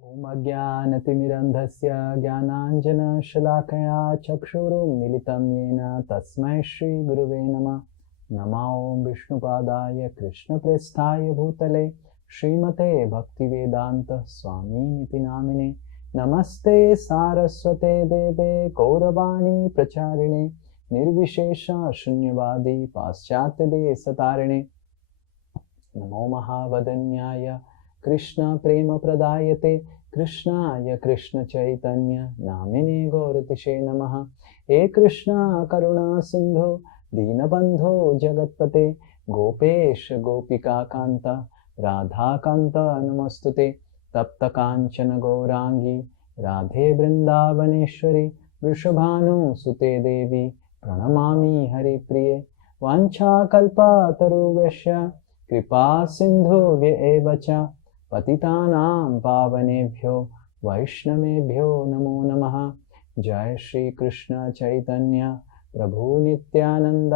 ॐ अज्ञानतिमिरन्धस्य ज्ञानाञ्जनशलाकया चक्षुरुन्मीलितं येन तस्मै श्रीगुरुवे नमः। नमो ॐ विष्णुपादाय कृष्णप्रेष्ठाय भूतले श्रीमते भक्तिवेदान्त स्वामिनिति नामिने। नमस्ते सारस्वते देवे गौरवाणी प्रचारिणे निर्विशेष शून्यवादी पाश्चात्यदेशतारिणे। नमो महावदन्याय कृष्ण प्रेम प्रदायते कृष्णाय कृष्ण चैतन्य नामिने गौरतिशे नमः। हे कृष्ण करुणा सिंधु दीनबंधो जगत्पते गोपेश गोपिका कांत राधा कांत नमस्तुते। तप्त कांचन गौरांगी राधे वृंदावनेश्वरी वृषभानुसुते देवी प्रणमामि हरिप्रिये। वाञ्छाकल्पतरुभ्यश्च कृपा सिन्धुभ्य एव च पतितानां पावनेभ्यो वैष्णवेभ्यो नमो नमः। जय श्री कृष्ण चैतन्य प्रभु नित्यानंद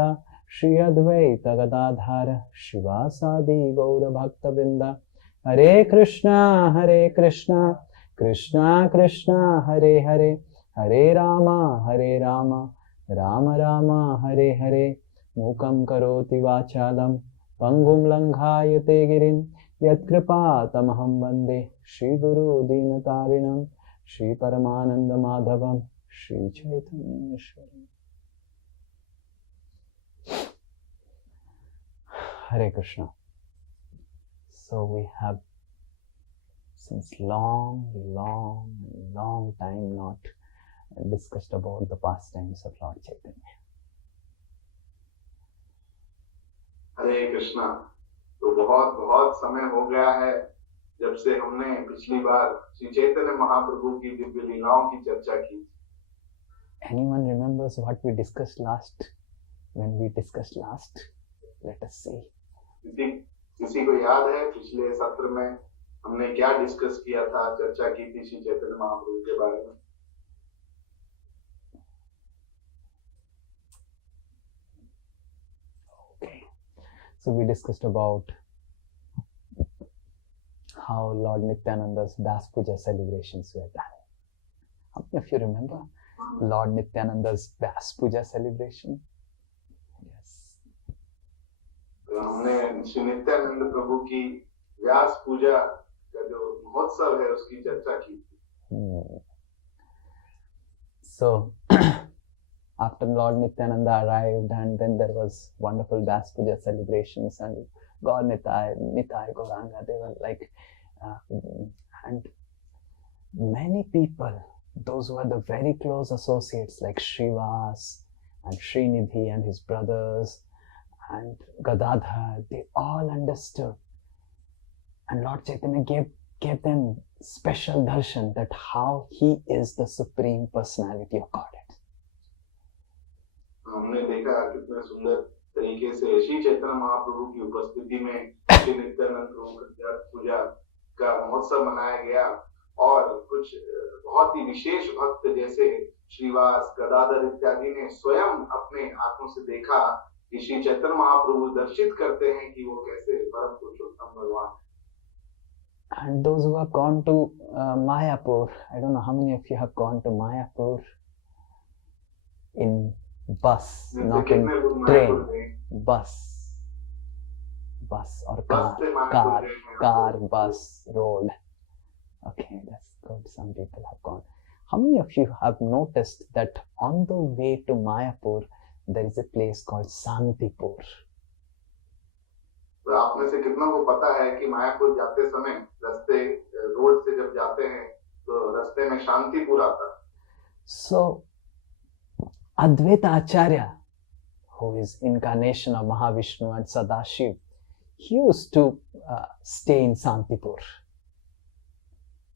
श्री अद्वैत गदाधर शिवासादि गौर भक्तवृंद। हरे कृष्णा कृष्णा कृष्णा हरे हरे हरे राम राम राम हरे हरे। मूकं करोति वाचालं पंगुं लंघायते गिरिं यत्कृपातमहं वन्दे श्रीगुरु दीनतारिणं श्रीपरमानन्दमाधवं श्रीचैतन्येश्वरम्। Hare Krishna. So we have since long time not discussed about the pastimes of Lord Chaitanya. हरे कृष्णा। तो बहुत समय हो गया है जब से हमने पिछली बार श्री चैतन्य महाप्रभु की दिव्य लीलाओं की चर्चा की। Anyone remembers what we discussed last? When we discussed last, let us see. किसी को याद है पिछले सत्र में हमने क्या डिस्कस किया था, चर्चा की थी श्री चैतन्य महाप्रभु के बारे में? So we discussed about how Lord Nityananda's Das Puja celebrations were done. How many of you remember Lord Nityananda's Das Puja celebration? Yes. तो हमने श्री नित्यानंद प्रभु की व्यास पूजा का जो महोत्सव है उसकी चर्चा की थी। So after Lord Nityananda arrived, and then there was wonderful Das Puja celebrations, and Gaur Nitai, Gauranga, they were like, and many people, those who were the very close associates like Srivas and Srinidhi and his brothers and Gadadhar, they all understood. And Lord Chaitanya gave them special darshan that how he is the Supreme Personality of Godhead. हमने देखा कितने सुंदर तरीके से श्री चैतन्य महाप्रभु की उपस्थिति में श्री नित्यानंद प्रभु की पूजा का महोत्सव मनाया गया, और कुछ बहुत ही विशेष भक्त जैसे श्रीवास, गदाधर इत्यादि ने स्वयं अपने आंखों से देखा कि श्री चैतन्य महाप्रभु दर्शित करते हैं कि वो कैसे परम पुरुषोत्तम भगवान। And those who have gone to Mayapur, I don't know how many of you have gone to Mayapur in bus, not in train, bus or car, bus, road. Okay, that's good. Some people have gone. How many of you have noticed that on the way to Mayapur, there is a place called Santipur? तो आप में से कितना को पता है कि मायापुर जाते समय रास्ते रोड से जब जाते हैं तो रास्ते में शांतिपुर आता है। So Advaita Acharya, who is incarnation of Mahavishnu and Sadashiv, he used to stay in Santipur.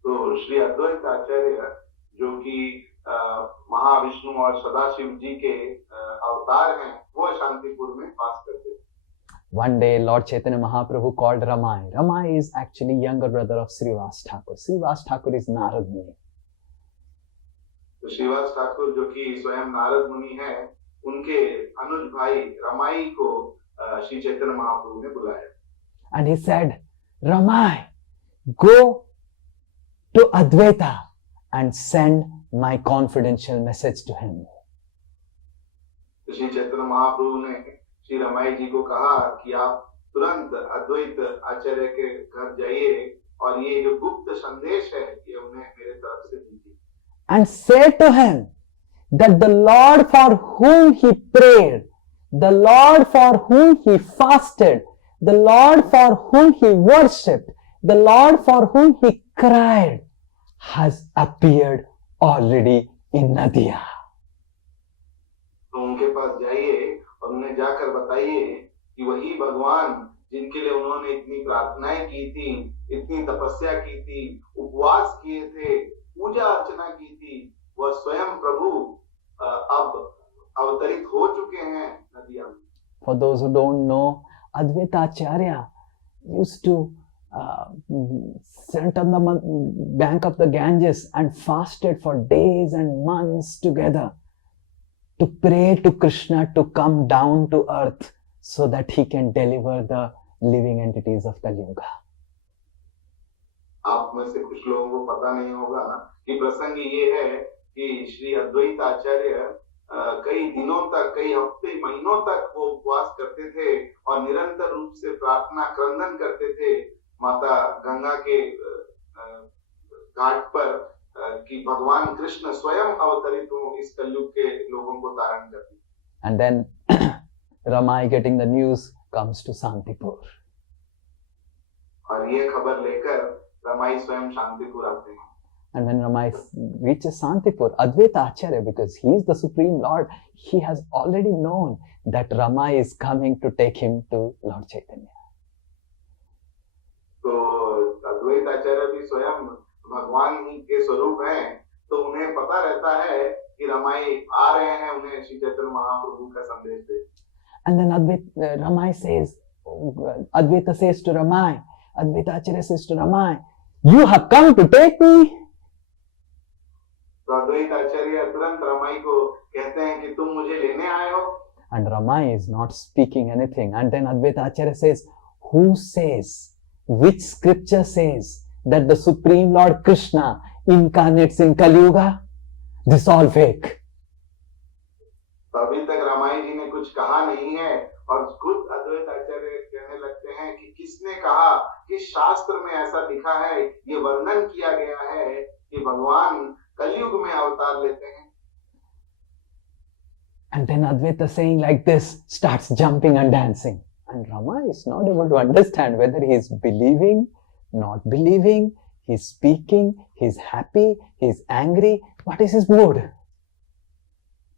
तो श्री अद्वैत आचार्य जो कि महाविष्णु और सदाशिव जी के अवतार हैं, वो शांतिपुर में वास करते थे। One day Lord Chaitanya Mahaprabhu called Ramai. Ramai is actually younger brother of Srivas Thakur. Srivas Thakur is Narad Muni. तो श्रीवास ठाकुर जो कि स्वयं नारद मुनि हैं, उनके अनुज भाई रमाई को श्री चैतन्य महाप्रभु ने बुलाया। And he said, Ramai, go to Advaita and send my confidential message to him. Shri Chaitanya Mahaprabhu ने श्री रमाई जी को कहा कि आप तुरंत अद्वैत आचार्य के घर जाइए और ये जो गुप्त संदेश है ये उन्हें मेरे तरफ से दीजिए. And say to him that the Lord for whom he prayed, the Lord for whom he fasted, the Lord for whom he worshipped, the Lord for whom he cried has appeared already in Nadia. तो उनके पास जाइए और उन्हें जाकर बताइए कि वही भगवान जिनके लिए उन्होंने इतनी प्रार्थनाएं की थी, इतनी तपस्या की थी, उपवास किए थे, पूजा अर्चना की थी, वह स्वयं प्रभु अब अवतरित हो चुके हैं नदिया में. For those who don't know, Advaita Acharya used to sit on the bank of the Ganges and fasted for days and months together to pray to Krishna to come down to earth so that he can deliver the living entities of Kali Yuga. आप में से कुछ लोगों को पता नहीं होगा कि प्रसंग ये है कि श्री अद्वैत आचार्य कई दिनों तक, कई हफ्ते, महीनों तक वो उपवास करते थे और निरंतर रूप से प्रार्थना क्रंदन करते थे माता गंगा के घाट पर कि भगवान कृष्ण स्वयं अवतरित हो इस कलयुग के लोगों को तारण करने. And then Ramai, getting the news, comes to Santipur. और ये खबर लेकर रमाई स्वयं शांतिपुर आते हैं. And when Ramai reaches Santipur, Advaita Acharya, because he is the Supreme Lord, he has already known that Ramai is coming to take him to Lord Chaitanya. तो अद्वैत आचार्य भी स्वयं भगवान के स्वरूप हैं, तो उन्हें पता रहता है कि रमाई आ रहे हैं उन्हें श्री चैतन्य महाप्रभु का संदेश दे. And then Advaita says to Ramai, Advaita Acharya says to Ramai, you have come to take me. तो अद्वैत आचार्य तुरंत रमाई को कहते हैं कि तुम मुझे लेने आए हो. And Ramai is not speaking anything. And then Advaita Acharya says, who says, which scripture says that the Supreme Lord Krishna incarnates in Kali Yuga? This is all fake. तो अभी तक रमाई जी ने कुछ कहा नहीं है और खुद अद्वैत आचार्य कहने लगते हैं कि किसने कहा कि शास्त्र में ऐसा लिखा है, ये वर्णन किया गया है कि भगवान कलयुग में अवतार लेते हैं. And then Advaita saying like this starts jumping and dancing. And Rama is not able to understand whether he is believing, not believing, he is speaking, he is happy, he is angry. What is his mood?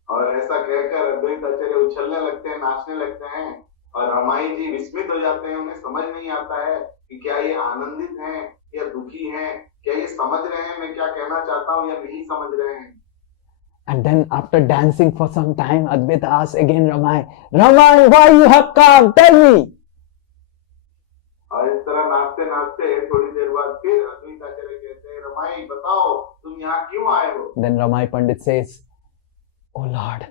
और ऐसा कहकर अद्वैत आचार्य उछलने लगते हैं, नाचने लगते हैं और रमाई जी विस्मित हो जाते हैं. उन्हें समझ नहीं आता है कि क्या ये आनंदित हैं या दुखी हैं, क्या ये समझ रहे हैं मैं क्या कहना चाहता हूँ या नहीं समझ रहे हैं. And then after dancing for some time, Advaita asks again Ramai, Ramai, why you have come? Tell me. और इस तरह नाचते नाचते थोड़ी देर बाद फिर अद्वैत आचार्य कहते हैं, रमाई बताओ तुम यहाँ क्यों आए हो. Then Ramai Pandit says, oh Lord,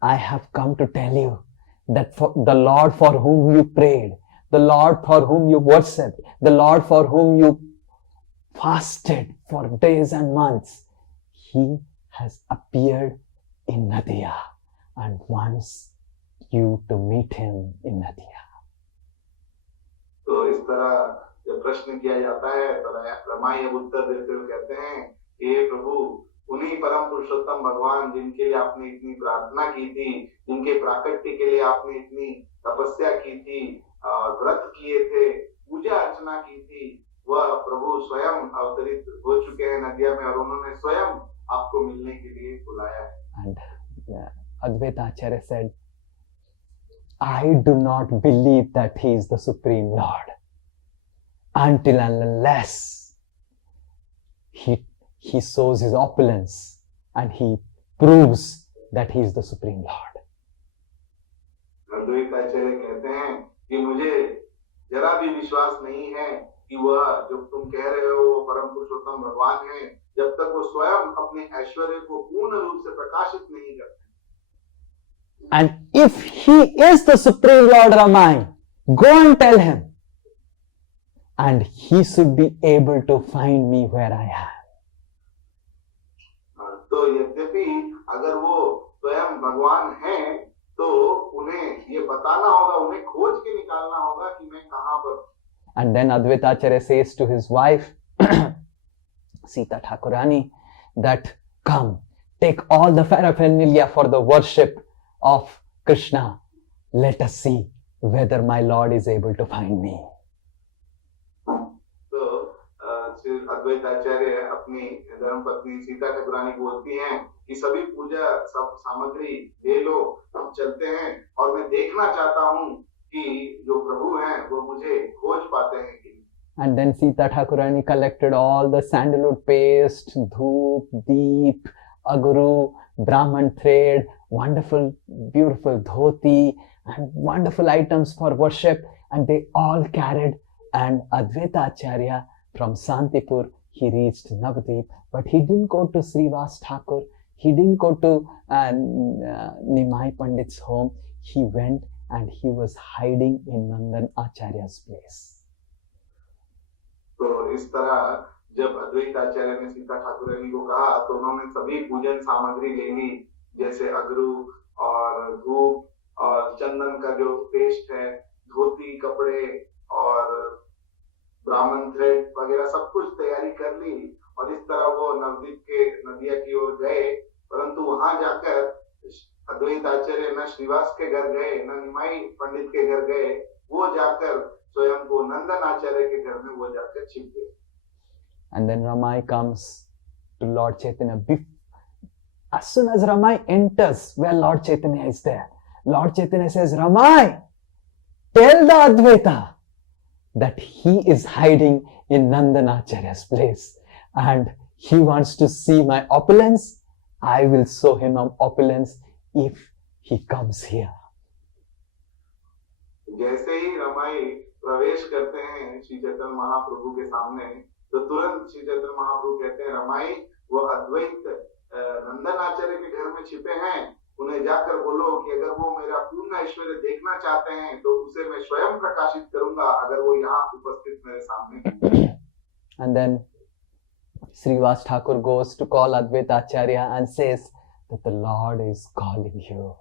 I have come to tell you that for the Lord for whom you prayed, the Lord for whom you worshipped, the Lord for whom you fasted for days and months, he has appeared in Nadia and wants you to meet him in Nadia. तो इस तरह जब प्रश्न किया जाता है तो रमाई अब उत्तर देते हुए कहते हैं, हे प्रभु, उन्हीं परम पुरुषोत्तम भगवान जिनके लिए आपने इतनी प्रार्थना की थी, जिनके प्राकट्य के लिए आपने इतनी तपस्या की थी, व्रत किए थे, पूजा अर्चना की थी, वह प्रभु स्वयं अवतरित हो चुके हैं नदिया में और उन्होंने स्वयं आपको मिलने के लिए बुलाया है. And Advaita Acharya said, I do not believe that he is the Supreme Lord until and unless he shows his opulence and he proves that he is the Supreme Lord. अद्वैत आचार्य कहते हैं कि मुझे जरा भी विश्वास नहीं है कि वह जो तुम कह रहे हो वो परम पुरुषोत्तम भगवान है, जब तक वो स्वयं अपने ऐश्वर्य को पूर्ण रूप से प्रकाशित नहीं करते. And if he is the Supreme Lord Ramai, go and tell him and he should be able to find me where I am. तो यद्यपि अगर वो स्वयं भगवान हैं तो उन्हें ये बताना होगा, उन्हें खोज के निकालना होगा कि मैं कहाँ पर. And then Advaita Acharya says to his wife Sita Thakurani that come, take all the paraphernalia for the worship of Krishna. Let us see whether my Lord is able to find me. Shri Advaitacharya अपनी धर्मपत्नी सीता ठाकुरानी बोलती हैं कि सभी पूजा सब सामग्री ले लो, हम चलते हैं और मैं देखना चाहता हूँ कि जो प्रभु हैं वो मुझे खोज पाते हैं कि. And then Sita Thakurani collected all the sandalwood paste, dhoop, deep, aguru, Brahman thread, wonderful, beautiful dhoti, and wonderful items for worship, and they all carried. And Advaita Acharya from Santipur, he reached Navadvip, but he didn't go to Srivas Thakur, he didn't go to Nimai Pandit's home. He went and he was hiding in Nandan Acharya's place. तो इस तरह जब अद्वैत आचार्य ने सीता ठाकुरानी को कहा तो उन्होंने सभी पूजन सामग्री ले ली, जैसे अगरू और धूप और चंदन का जो पेस्ट है, धोती, कपड़े और ब्राह्मण थ्रेड वगैरह सब कुछ तैयारी कर ली. और इस तरह वो नवद्वीप के नदिया की ओर गए. परंतु वहां जाकर अद्वैत आचार्य न श्रीवास के घर गए, न निमाई पंडित के घर गए, वो जाकर स्वयं को नंदन आचार्य के घर में वो जाकर छिप गए. And then Ramai comes to Lord Chaitanya. As soon as Ramai enters where Lord Chaitanya is there, Lord Chaitanya says, Ramai, tell the Advaita that he is hiding in Nandan Acharya's place and he wants to see my opulence. I will show him opulence if he comes here. जैसे ही रमाई प्रवेश करते हैं श्री चैतन्य महाप्रभु के सामने, तो तुरंत श्री चैतन्य महाप्रभु कहते हैं, रमाई वो अद्वैत नंदन आचार्य के घर में छिपे हैं, उन्हें जाकर बोलो कि अगर वो मेरा पूर्ण ऐश्वर्य देखना चाहते हैं तो उसे मैं स्वयं प्रकाशित करूंगा अगर वो यहाँ उपस्थित मेरे सामने. And then Srivas Thakur goes to call Advaita Acharya and says that the Lord is calling you.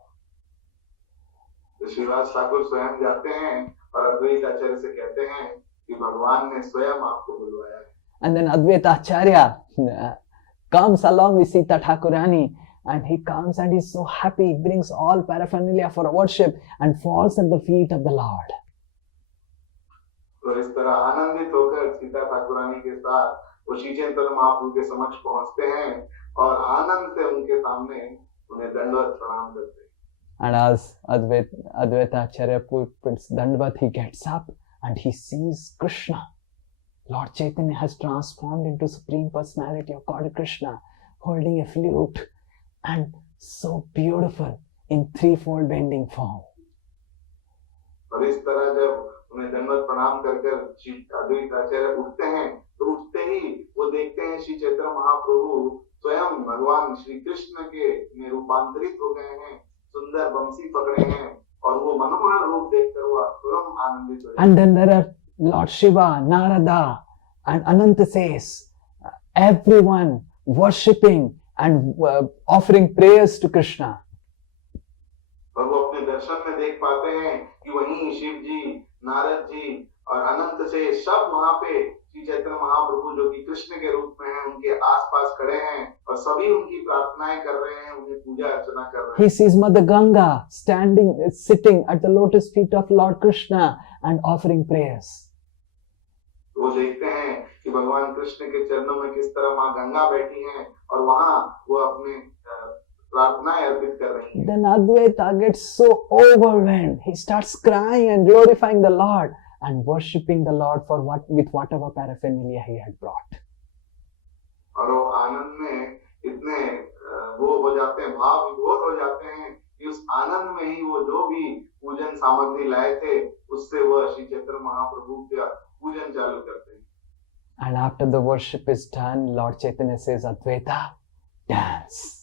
Shrivas Thakur स्वयं जाते हैं और अद्वैत आचार्य से कहते हैं कि भगवान ने स्वयं आपको बुलवाया है. And then Advaita Acharya comes along with Sita Thakurani, and he comes and he's so happy. He brings all paraphernalia for worship and falls at the feet of the Lord. तो इस तरह आनंदित होकर सीता ठाकुरानी के साथ वो श्री चैतन्य महाप्रभु के समक्ष पहुंचते हैं और आनंद से उनके सामने उन्हें दंडवत प्रणाम करते हैं. And as Advaita Acharya puts Dandvat, he gets up and he sees Krishna. Lord Chaitanya has transformed into Supreme Personality of God Krishna, holding a flute and so beautiful in threefold bending form. और इस तरह जब उन्हें दंडवत प्रणाम कर श्री अद्वैत आचार्य उठते हैं तो उठते ही वो देखते हैं श्री चैतन्य महाप्रभु स्वयं भगवान श्री कृष्ण के में रूपांतरित हो गए हैं, सुंदर बंसी पकड़े हैं और वो मनोहर रूप देखकर वो तुरंत आनंदित हो जाते हैं. And then there are Lord Shiva, Narada and Ananta says, everyone worshipping and offering prayers to Krishna. और वो अपने दर्शन में देख पाते हैं कि वहीं शिव जी, नारद जी और अनंत से सब वहां पे श्री चैतन्य महाप्रभु जो कि कृष्ण के रूप में हैं उनके आसपास खड़े हैं और सभी उनकी प्रार्थनाएं कर रहे हैं, उन्हें पूजा अर्चना कर रहे हैं. He sees Mother Ganga sitting at the lotus feet of Lord Krishna and offering prayers. वो देखते हैं कि भगवान कृष्ण के चरणों में किस तरह माँ गंगा बैठी हैं और वहाँ वो अपने प्रार्थनाएं अर्पित कर रही हैं. Then Advaita gets so overwhelmed. He starts crying and glorifying the Lord and worshipping the Lord with whatever paraphernalia he had brought. और वो आनंद में इतने वो हो जाते हैं, भाव विभोर हो जाते हैं कि उस आनंद में ही वो जो भी पूजन सामग्री लाए थे उससे वो श्री चैतन्य महाप्रभु का पूजन चालू करते हैं. And after the worship is done, Lord Chaitanya says, Advaita, dance.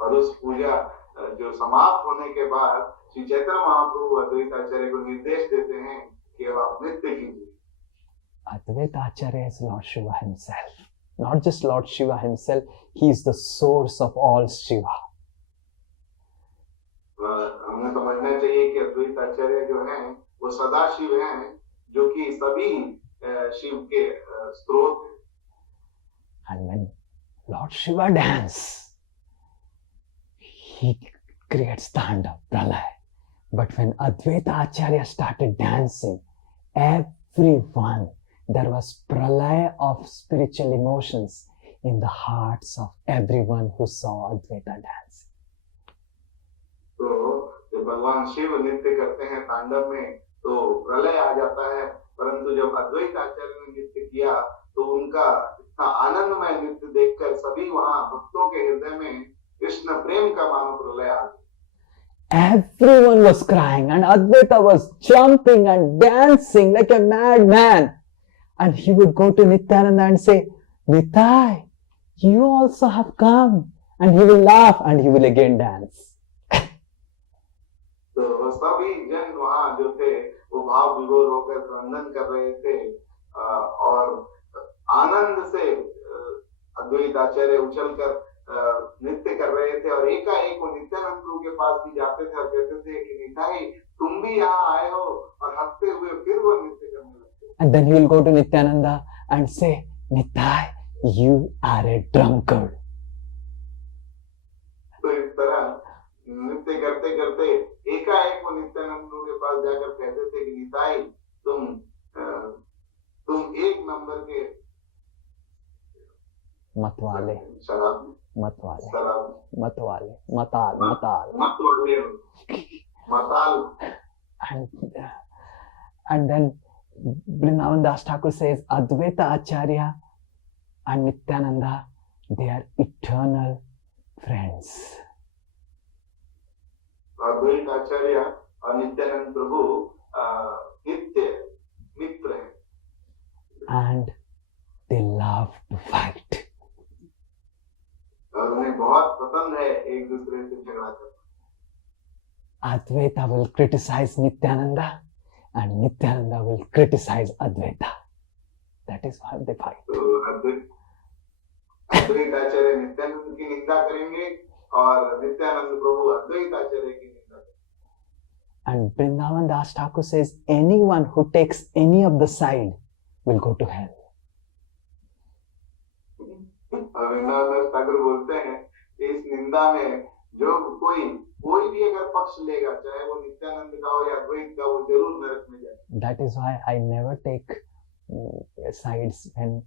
और उस पूजा जो समाप्त होने के बाद श्री चैतन्य महाप्रभु अद्वैत आचार्य को निर्देश देते हैं कि अब आप नृत्य कीजिए। Advaita Acharya is Lord Shiva himself. Not just Lord Shiva himself, he is the source of all Shiva. हमें समझना चाहिए कि अद्वैत आचार्य जो हैं वो सदा शिव हैं, जो कि सभी शिव के स्रोत हैं। And when Lord Shiva dance, he creates Tandava, Pralaya. But when Advaita Acharya started dancing, everyone, there was Pralaya of spiritual emotions in the hearts of everyone who saw Advaita dance. तो जब भगवान शिव नृत्य करते हैं तांडव में तो प्रलय आ जाता है, परंतु जब अद्वैत आचार्य ने नृत्य किया तो उनका इतना आनंदमय नृत्य देखकर सभी वहां भक्तों के हृदय में कृष्ण प्रेम का मानो प्रलय आ गया। Everyone was crying and Advaita was jumping and dancing like a madman. And he would go to Nityananda and say, Nitai, you also have come. And he will laugh and he will again dance. तो सभी जन वहां जो थे वो भाव विभोर होकर क्रंदन कर रहे थे और आनंद से अद्वैत आचार्य उछलकर नृत्य कर रहे थे और एकाएक वो नित्यानंद प्रभु के पास भी जाते थे और कहते थे कि निताई तुम भी यहाँ आए हो, और हंसते हुए फिर वो नृत्य करने लगते। And then he will go to Nityananda and say, Nitai, you are a drunkard. तो इस तरह नृत्य करते करते एकाएक वो नित्यानंद प्रभु के पास जाकर कहते थे कि निताई तुम एक नंबर के मतवाले, शराबी, मतवाले, शराबी, मतवाले, matal, matal. Matal. And then Vrindavan Das Thakur says, Advaita Acharya and Nityananda, they are eternal friends. अद्वैत आचार्य और नित्यानंद प्रभु नित्य मित्र हैं। And they love to fight. और उन्हें बहुत पसंद है एक दूसरे से झगड़ा करना। Advaita will criticize Nityananda and Nityananda will criticize Advaita. That is why they fight. तो अद्वैत आचार्य नित्यानंद की निंदा करेंगे और नित्यानंद प्रभु अद्वैत आचार्य की निंदा करेंगे। And Vrindavan Das Thakur says, anyone who takes any of the side will go to hell. और वृंदावन दास ठाकुर बोलते हैं कि इस निंदा में जो कोई भी अगर पक्ष लेगा, चाहे वो नित्यानंद का हो या अद्वैत का, वो जरूर नरक में जाए। That is why I never take sides when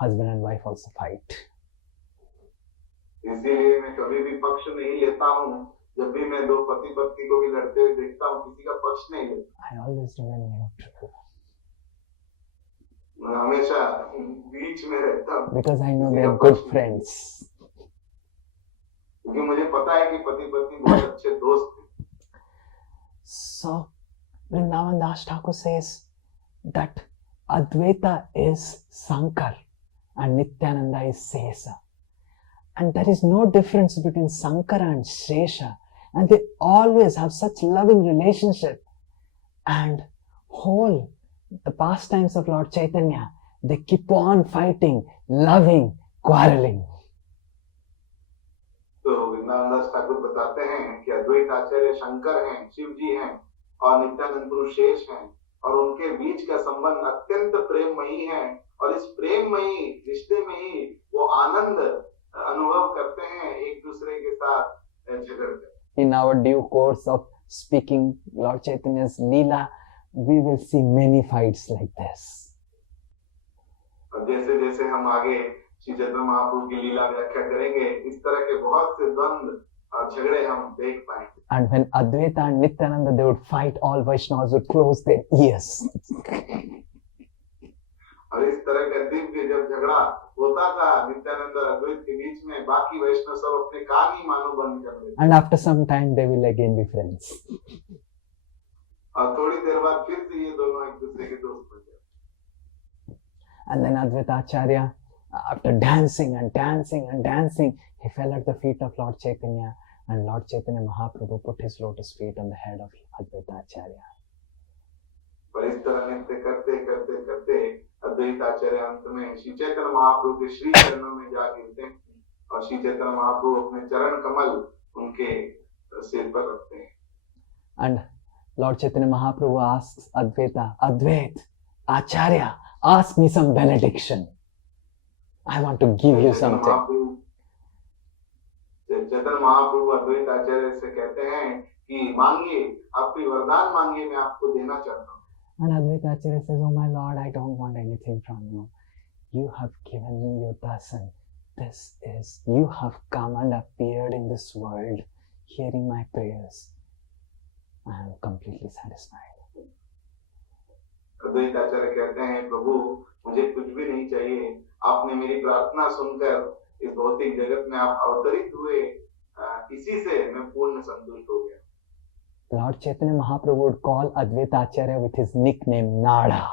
husband and wife also fight. इसीलिए मैं कभी भी पक्ष नहीं लेता हूँ। जब भी मैं दो पति पत्नी को भी लड़ते हुए देखता हूँ, किसी का पक्ष नहीं लेता। I always remain neutral. मैं हमेशा बीच में रहता हूँ। Because I know they are good friends. क्योंकि मुझे पता है कि पति पत्नी बहुत अच्छे दोस्त हैं। So Vrindavan Das Thakur says that Advaita is Sankar and Nityananda is Sesa. And there is no difference between Sankara and Shesha. And they always have such loving relationship. And the pastimes of Lord Chaitanya, they keep on fighting, loving, quarreling. तो वृंदावन दास ठाकुर बताते हैं कि अद्वैत आचार्य शंकर हैं, शिव जी हैं और नित्यानंद प्रभु शेष हैं, और उनके बीच का संबंध अत्यंत प्रेममयी है, और इस प्रेममयी रिश्ते में ही वो आनंद अनुभव करते हैं एक दूसरे के साथ झगड़कर। In our due course of speaking Lord Chaitanya's Leela, we will see many fights like this. और जैसे जैसे हम आगे श्री चैतन्य महाप्रभु की लीला व्याख्या करेंगे, इस तरह के बहुत से द्वंद्व और झगड़े हम देख पाएंगे। And when Advaita and Nityananda they would fight, all Vaishnavas would close their ears. और इस तरह का दिव्य जब झगड़ा होता था नित्यानंद और अद्वैत के बीच में, बाकी वैष्णव सब अपने कान ही मानो बंद कर देते। And after some time they will again be friends. और थोड़ी देर बाद फिर से ये दोनों एक दूसरे के दोस्त बन जाते। And then Advaita Acharya, after dancing and dancing and dancing, he fell at the feet of Lord Chaitanya, and Lord Chaitanya Mahaprabhu put his lotus feet on the head of Advaita Acharya. और इस तरह नृत्य करते करते करते अद्वैत आचार्य अंत में श्री चैतन्य महाप्रभु के श्री चरणों में जा गिरते हैं और श्री चैतन्य महाप्रभु अपने चरण कमल उनके सिर पर रखते हैं. And Lord Chaitanya Mahaprabhu asks Advaita, Advait, Acharya, ask me some benediction. I want to give you something. Chaitanya Mahaprabhu अद्वैत आचार्य से कहते हैं कि मांगिए, आप कोई वरदान मांगिए, मैं आपको देना चाहता हूँ. And Advaita Acharya says, oh my Lord, I don't want anything from you. You have given me your darshan. You have come and appeared in this world, hearing my prayers. I am completely satisfied. अद्वैत आचार्य कहते हैं, प्रभु मुझे कुछ भी नहीं चाहिए, आपने मेरी प्रार्थना सुनकर इस भौतिक जगत में आप अवतरित हुए, इसी से मैं पूर्ण संतुष्ट हो गया. Lord Chaitanya Mahaprabhu would call Advaita Acharya with his nickname Nada.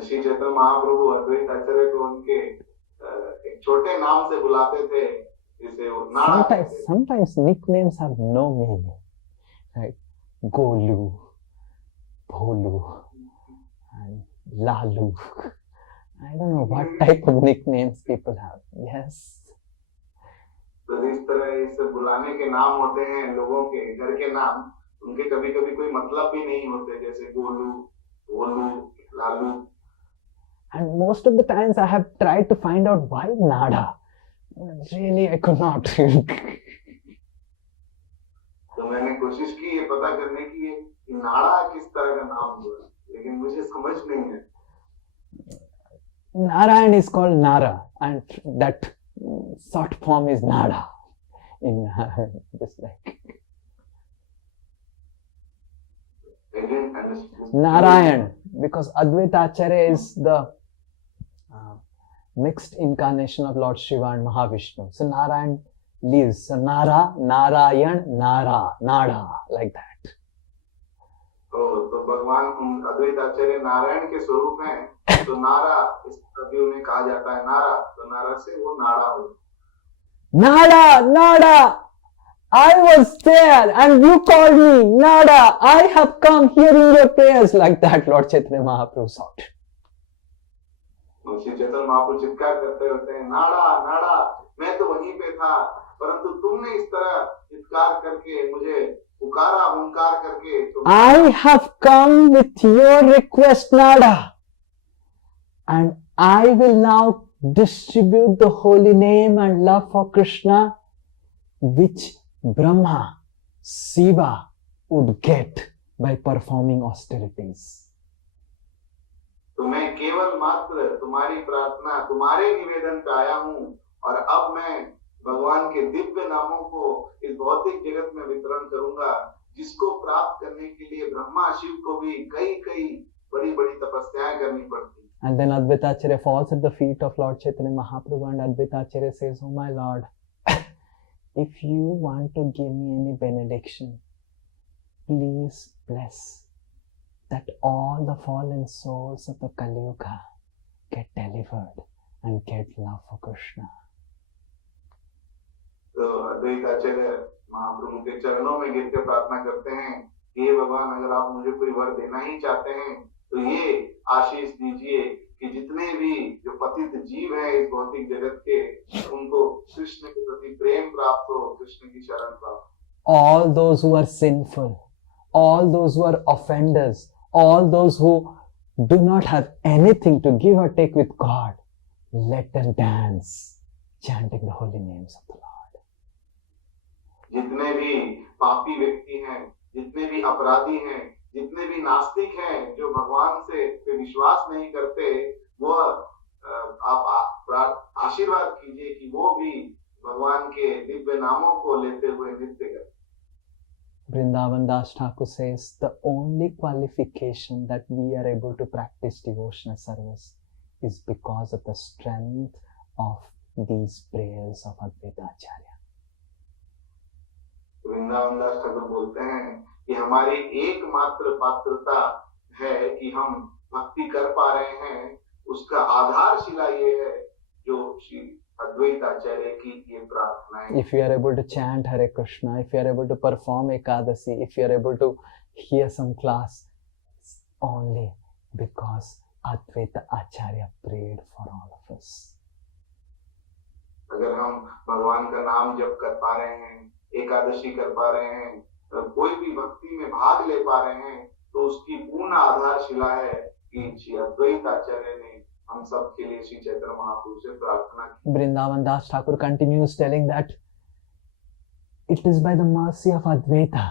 Shri Chaitanya Mahaprabhu अद्वैत आचार्य को उनके एक छोटे नाम से बुलाते थे, जिसे वो नाड़ा. Sometimes nicknames have no meaning, right? Golu, Bholu, and Lalu. I don't know what type of nicknames people have. Yes. तो इस तरह इसे बुलाने के नाम होते हैं लोगों के, घर के नाम, उनके कभी कभी कोई मतलब भी नहीं होते, जैसे गोलू, भोलू, Lalu. And most of the times I have tried to find out why Nada. Really, I could not. तो मैंने कोशिश की ये पता करने की कि नाड़ा किस तरह का नाम हुआ, लेकिन मुझे समझ नहीं है. Narayan is called Nara, and that short form is Nada. In this like Narayan, because Advaita Acharya is the mixed incarnation of Lord Shiva and Mahavishnu. So Narayan lives. So Nara, Narayan, Nara, Nada, like that. तो भगवान अद्वैत आचार्य नारायण के स्वरूप हैं, तो नारा इस कवियों में कहा जाता है नारा, तो नारा से वो नाड़ा हो. Nada, Nada, I was there and you called me, Nada, I have come hearing your prayers, like that Lord Chaitanya Mahaprabhu shouted. Shri Chaitanya Mahaprabhu चित्कार करते होते हैं, नाड़ा नाड़ा, मैं तो वहीं पे था, परंतु तुमने इस तरह चित्कार करके मुझे पुकारा, हुंकार करके. I have come with your request, Nada, and I will now distribute the holy name and love for Krishna, which Brahma, Shiva would get by performing austerities. तो मैं केवल मात्र तुम्हारी प्रार्थना, तुम्हारे निवेदन पे आया हूँ, और अब मैं भगवान के दिव्य नामों को इस भौतिक जगत में वितरण करूंगा, जिसको प्राप्त करने के लिए ब्रह्मा शिव को भी कई कई बड़ी बड़ी तपस्याएं करनी पड़ती. And then Advaita Acharya falls at the feet of Lord Chaitanya Mahaprabhu, and Advaita Acharya says, oh my Lord, if you want to give me any benediction, please bless that all the fallen souls of the Kali Yuga get delivered and get love for Krishna. तो अद्वैत आचार्य महाप्रभु के चरणों में गिर के प्रार्थना करते हैं कि हे भगवान, अगर आप मुझे कोई वर देना ही चाहते हैं तो ये आशीष दीजिए कि जितने भी जो पतित जीव हैं इस भौतिक जगत के, उनको कृष्ण के प्रति प्रेम प्राप्त हो, कृष्ण की शरण प्राप्त. All those who are sinful, all those who are offenders, all those who do not have anything to give or take with God, let them dance, chanting the holy names of the Lord. जितने भी पापी व्यक्ति हैं, जितने भी अपराधी हैं, जितने भी नास्तिक हैं, जो भगवान से विश्वास नहीं करते, वो आप आशीर्वाद कीजिए कि वो भी भगवान के दिव्य नामों को लेते हुए नृत्य करें. Vrindavan Das Thakur says, the only qualification that we are able to practice devotional service is because of the strength of these prayers of Advaita Acharya. Vrindavan दास ठाकुर बोलते हैं कि हमारी एकमात्र पात्रता है कि हम भक्ति कर पा रहे हैं, उसका आधारशिला ये है जो श्री अद्वैत आचार्य की ये प्रार्थनाएं. If you are able to chant Hare Krishna, if you are able to perform Ekadasi, if you are able to hear some class only because Advaita Acharya prayed for all of us. अगर हम भगवान का नाम जप कर पा रहे हैं, एकादशी कर पा रहे हैं, कोई भी भक्ति में भाग ले पा रहे हैं, तो उसकी पूर्ण आधारशिला है कि श्री अद्वैत आचार्य ने हम सब के लिए श्री चैतन्य महाप्रभु से प्रार्थना की। Vrindavan Das Thakur continues telling that it is by the mercy of Advaita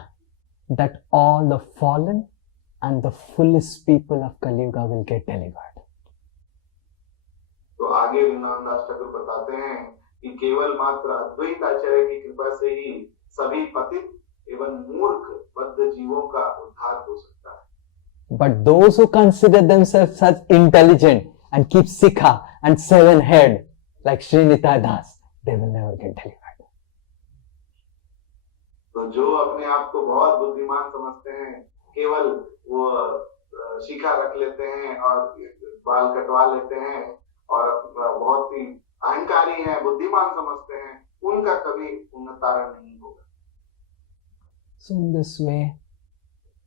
that all the fallen and the foolish people of Kali Yuga will get delivered. तो आगे वृंदावन दास ठाकुर बताते हैं कि केवल मात्र अद्वैत आचार्य की कृपा से ही सभी पतित एवं मूर्ख बद्ध जीवों का उद्धार हो सकता है। But those who consider themselves as intelligent and keep sikha and seven head like Sri Nitai Das, they will never get delivered. तो जो अपने आप को बहुत बुद्धिमान समझते हैं, केवल वो शिखा रख लेते हैं और बाल कटवा लेते हैं और बहुत ही अहंकारी हैं, बुद्धिमान समझते हैं, उनका कभी उन्नतारण नहीं होगा। So in this way,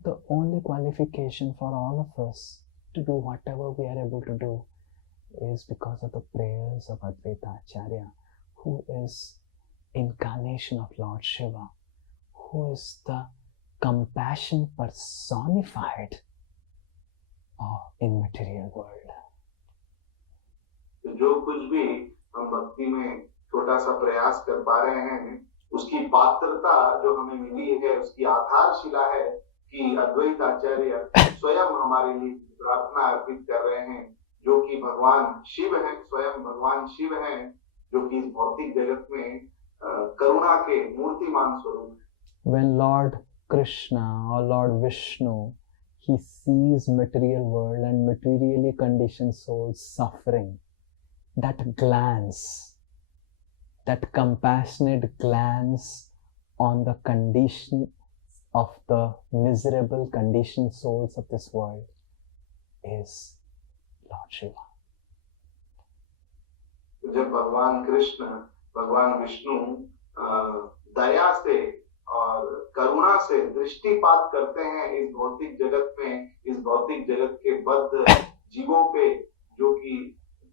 the only qualification for all of us to do whatever we are able to do is because of the prayers of Advaita Acharya, who is incarnation of Lord Shiva, who is the compassion personified in material world. जो कुछ भी हम भक्ति में छोटा सा प्रयास कर पा रहे हैं, उसकी पात्रता जो हमें मिली है, उसकी आधारशिला है कि अद्वैत आचार्य स्वयं हमारे लिए प्रार्थना अर्पित कर रहे हैं, जो कि भगवान शिव हैं, स्वयं भगवान शिव हैं, जो कि इस भौतिक जगत में करुणा के मूर्तिमान स्वरूप हैं। When Lord Krishna or Lord Vishnu, he sees material world and materially conditioned souls suffering, that glance, that compassionate glance on the condition of the miserable conditioned souls of this world is Lord Shiva. जब भगवान कृष्ण, भगवान विष्णु दया से और करुणा से दृष्टिपात करते हैं इस भौतिक जगत में, इस भौतिक जगत के बद्ध जीवों पे जो कि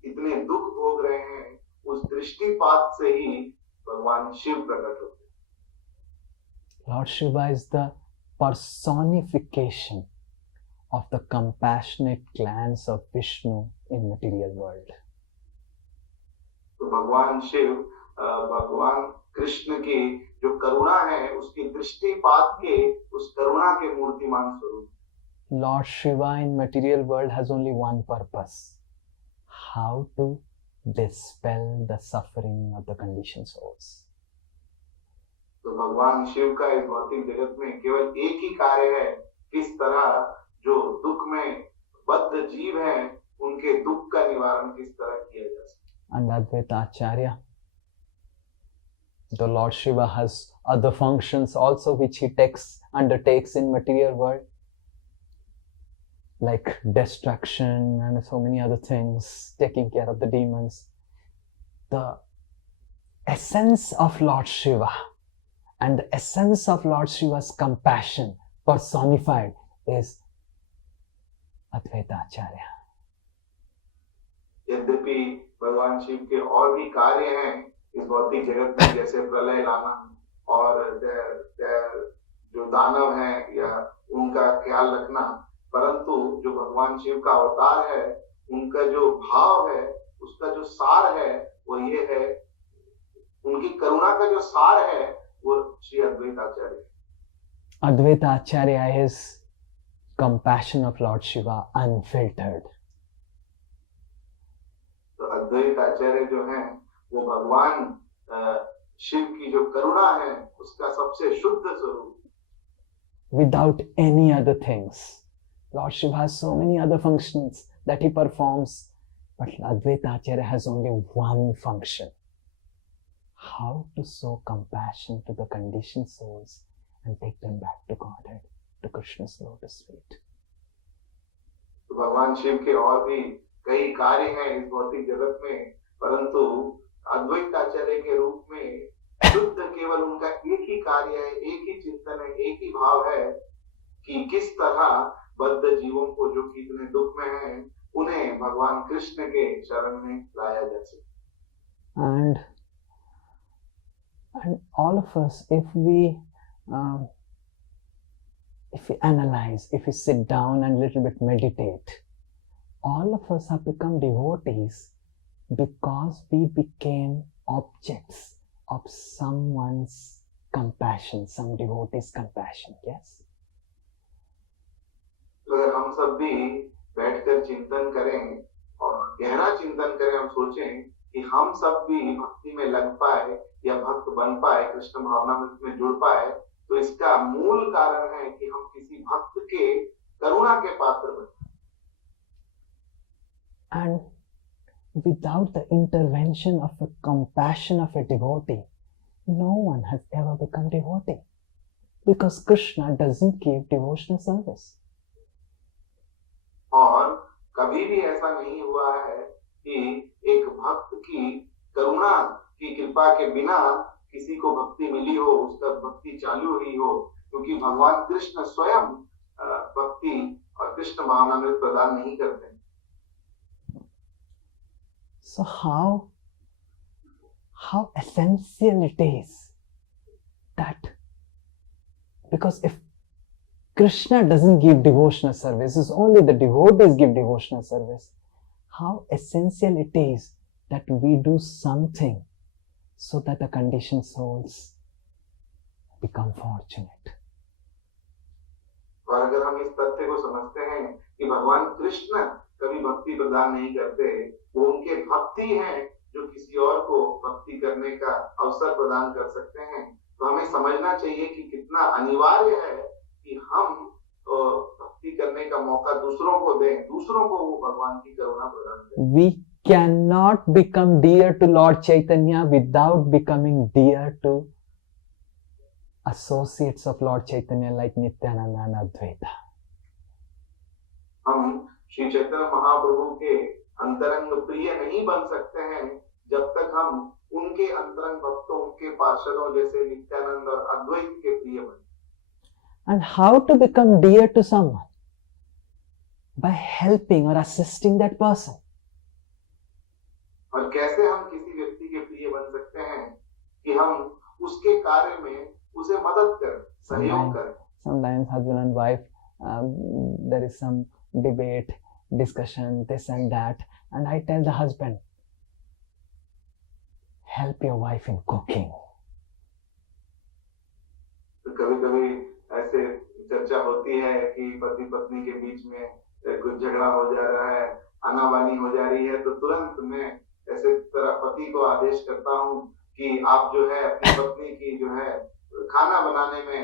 इतने दुख भोग रहे हैं, उस दृष्टिपात से ही भगवान शिव प्रकट होते हैं। Lord Shiva is the personification of the compassionate glance of Vishnu in material world. तो भगवान शिव, भगवान कृष्ण की जो करुणा है, उसकी दृष्टिपात के उस करुणा के मूर्तिमान स्वरूप। Lord Shiva in material world has only one purpose: how to dispel the suffering of the conditioned souls. तो भगवान शिव का इस भौतिक जगत में केवल एक ही कार्य है, किस तरह जो दुख में बद्ध जीव हैं, उनके दुख का निवारण किस तरह किया जा सकता है। And Advaita Acharya, the Lord Shiva has other functions also which he undertakes in material world, like destruction and so many other things, taking care of the demons. The essence of Lord Shiva and the essence of Lord Shiva's compassion personified is Advaita Acharya. यद्यपि भगवान शिव के और भी कार्य हैं इस भौतिक जगत में, जैसे प्रलय लाना और जो दानव हैं या उनका ख्याल रखना, परंतु जो भगवान शिव का अवतार है, उनका जो भाव है, उसका जो सार है, वो ये है, उनकी करुणा का जो सार है, वो श्री अद्वैत आचार्य। Advaita Acharya is compassion of Lord Shiva unfiltered. तो अद्वैत आचार्य जो हैं, वो भगवान शिव की जो करुणा है, उसका सबसे शुद्ध स्वरूप। Without any other things. Lord Shiva has so many other functions that he performs, but Advaita Acharya has only one function: how to show compassion to the conditioned souls and take them back to Godhead, to Krishna's lotus feet. तो भगवान शिव के और भी कई कार्य हैं इस भौतिक जगत में, परंतु अद्वैत आचार्य के रूप में शुद्ध केवल उनका एक ही कार्य है, एक ही चिंतन है, एक ही भाव है कि किस तरह बद्ध जीवों को जो कि इतने दुख में हैं उन्हें भगवान कृष्ण के शरण में लाया जा सके। And all of us, if we analyze, if we sit down and little bit meditate, all of us have become devotees because we became objects of someone's compassion, some devotee's compassion. Yes. तो अगर हम सब भी बैठकर चिंतन करें और गहरा चिंतन करें, हम सोचें कि हम सब भी भक्ति में लग पाए या भक्त बन पाए, कृष्ण भावना में जुड़ पाए, तो इसका मूल कारण है कि हम किसी भक्त के करुणा के पात्र बने। And without the intervention of the compassion of a devotee, no one has ever become devotee, because Krishna doesn't give devotional service. और कभी भी ऐसा नहीं हुआ है कि एक भक्त की करुणा की कृपा के बिना किसी को भक्ति मिली हो, उसका भक्ति चालू हुई हो, क्योंकि भगवान कृष्ण स्वयं भक्ति और कृष्ण भावनामृत प्रदान नहीं करते। So how essential it is that, because if Krishna doesn't give devotional service, it's only the devotees give devotional service, how essential it is that we do something so that the conditioned souls become fortunate. और अगर हम इस तथ्य को समझते हैं कि भगवान कृष्ण कभी भक्ति प्रदान नहीं करते, वो उनके भक्ति हैं जो किसी और को भक्ति करने का अवसर प्रदान कर सकते हैं, तो हमें समझना चाहिए कि कितना अनिवार्य है कि हम भक्ति करने का मौका दूसरों को दें, दूसरों को वो भगवान की करुणा प्रदान करें। We cannot become dear to Lord Chaitanya without becoming dear to associates of Lord Chaitanya like Nityananda and Advaita. हम श्री चैतन्य महाप्रभु के अंतरंग प्रिय नहीं बन सकते हैं जब तक हम उनके अंतरंग भक्तों, उनके पार्षदों जैसे नित्यानंद और अद्वैत के प्रिय बने। And how to become dear to someone? By helping or assisting that person. और कैसे हम किसी व्यक्ति के प्रिय बन सकते हैं कि हम उसके कार्य में उसे मदद करें, सहयोग करें। Sometimes husband and wife, there is some debate, discussion, this and that, and I tell the husband, help your wife in cooking. तो कभी-कभी ऐसे चर्चा होती है कि पति पत्नी के बीच में कुछ झगड़ा हो जा रहा है, आनाबानी हो जा रही है, तो तुरंत मैं ऐसे तरह पति को आदेश करता हूँ कि आप जो है अपनी पत्नी की जो है खाना बनाने में,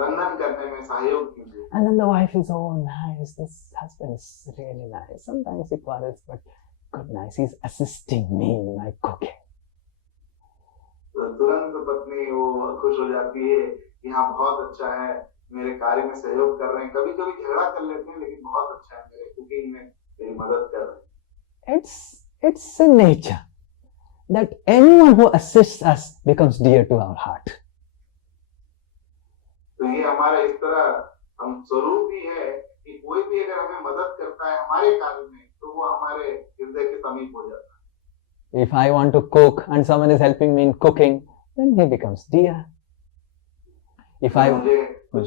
रंधन करने में सहयोग कीजिए। And then the wife is, oh nice, this husband is really nice. Sometimes he quarrels, but good nice, he's assisting me in my cooking. तो तुरंत पत्नी वो खुश हो जाती है कि हाँ बहुत अच्छा है, मेरे कार्य में सहयोग कर रहे हैं। कभी-कभी झगड़ा कर लेते हैं, लेकिन बहुत अच्छा है, मेरे कुकिंग में मेरी मदद कर रहे हैं। It's a nature that anyone who assists us becomes dear to our heart. तो ये हमारा इस तरह हम स्वरूप ही है कि कोई भी अगर हमें मदद करता है हमारे कार्य में, तो वो हमारे हृदय के समीप हो जाता है। If I want to cook and someone is helping me in cooking, then he becomes dear. If I मुझे कुछ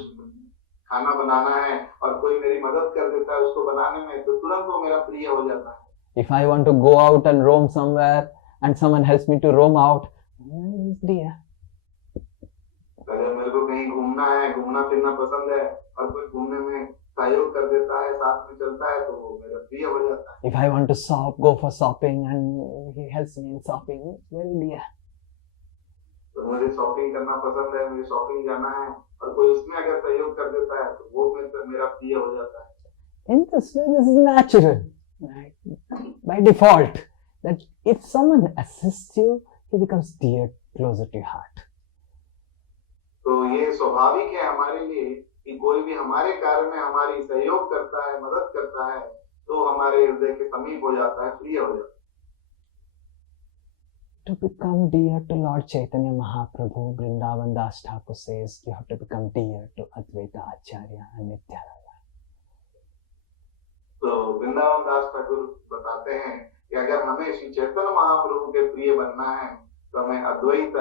खाना बनाना है और कोई मेरी मदद कर देता है उसको बनाने में, तो तुरंत वो मेरा प्रिय हो जाता है। If I want to go out and roam somewhere and someone helps me to roam out, then he is dear. अगर मेरे को कहीं घूमना है, घूमना फिरना पसंद है और कोई घूमने में सहयोग कर देता है, साथ में चलता है, तो वो मेरा प्रिय हो जाता है। If I want to go for shopping and he helps me in shopping, it's very dear. तो मुझे शॉपिंग करना पसंद है, मुझे शॉपिंग जाना है और कोई उसमें अगर सहयोग कर देता है, तो वो मेरा प्रिय हो जाता है। In this way, this is natural, right? By default, that if someone assists you, he becomes dear, closer to your heart. तो ये स्वाभाविक है हमारे लिए कि कोई भी हमारे कार्य में हमारी सहयोग करता है, मदद करता है, तो हमारे हृदय के समीप हो जाता है, प्रिय हो जाता है। To become dear to Lord Chaitanya Mahaprabhu, Vrindavan Das Thakur says you have to become dear to Advaita Acharya and Nityananda. तो वृंदावन दास ठाकुर बताते हैं कि अगर हमें श्री चैतन्य महाप्रभु के प्रिय बनना है तो हमें अद्वैत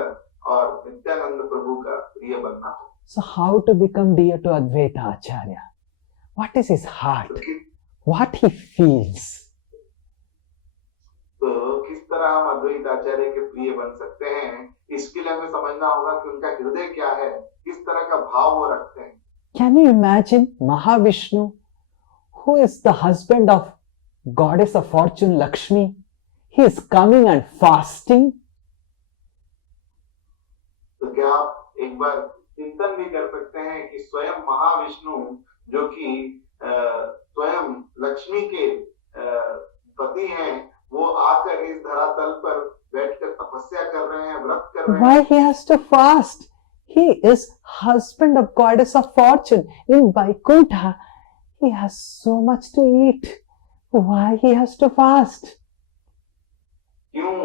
और नित्यानंद प्रभु का प्रिय बनना हो. So how to become dear to Advaita Acharya? What is his heart? What he feels? तो किस तरह हम अद्वैत आचार्य के प्रिय बन सकते हैं, इसके लिए हमें समझना होगा कि उनका हृदय क्या है, किस तरह का भाव वो रखते हैं. Can you imagine Mahavishnu, who is the husband of goddess of fortune Lakshmi? He is coming and fasting. तो क्या आप एक बार चिंतन भी कर सकते हैं कि स्वयं महाविष्णु जो कि स्वयं लक्ष्मी के पति हैं, वो आकर इस धरातल पर बैठकर तपस्या कर रहे हैं, व्रत कर रहे हैं. Why he has to fast? He is husband of goddess of fortune. In Vaikuntha, he has so much to eat. Why he has to fast? क्यों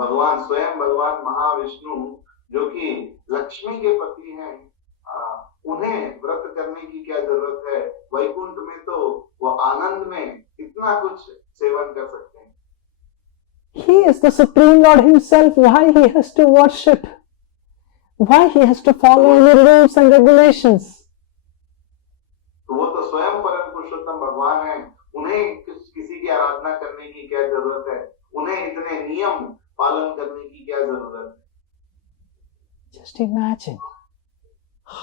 भगवान स्वयं भगवान महाविष्णु जो कि लक्ष्मी के पति हैं, उन्हें व्रत करने की क्या जरूरत है? वैकुंठ में तो वो आनंद में इतना कुछ सेवन कर सकते हैं. He is the Supreme Lord himself. Why he has to worship? Why he has to follow any rules and regulations? तो वो तो स्वयं परम पुरुषोत्तम भगवान हैं, उन्हें किसी की आराधना करने की क्या जरूरत है? उन्हें इतने नियम पालन करने की क्या जरूरत है? Just imagine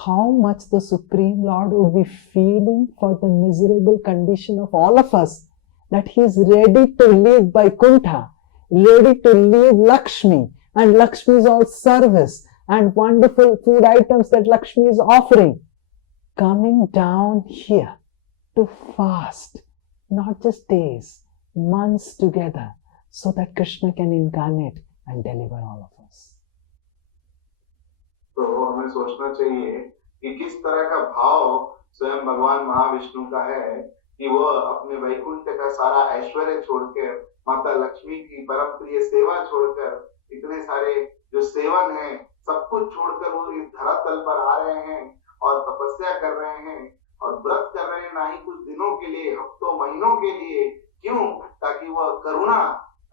how much the Supreme Lord would be feeling for the miserable condition of all of us, that he is ready to leave Vaikuntha, ready to leave Lakshmi and Lakshmi's all service and wonderful food items that Lakshmi is offering, coming down here to fast, not just days, months together, so that Krishna can incarnate and deliver all of us. तो हमें सोचना चाहिए कि किस तरह का भाव स्वयं भगवान महाविष्णु का है कि वो अपने वैकुंठ का सारा ऐश्वर्य छोड़कर, माता लक्ष्मी की परम प्रिय सेवा छोड़कर, इतने सारे जो सेवन है सब कुछ छोड़कर वो इस धरातल पर आ रहे हैं और तपस्या कर रहे हैं और व्रत कर रहे हैं, ना ही कुछ दिनों के लिए, हफ्तों महीनों के लिए. क्यों? ताकि वह करुणा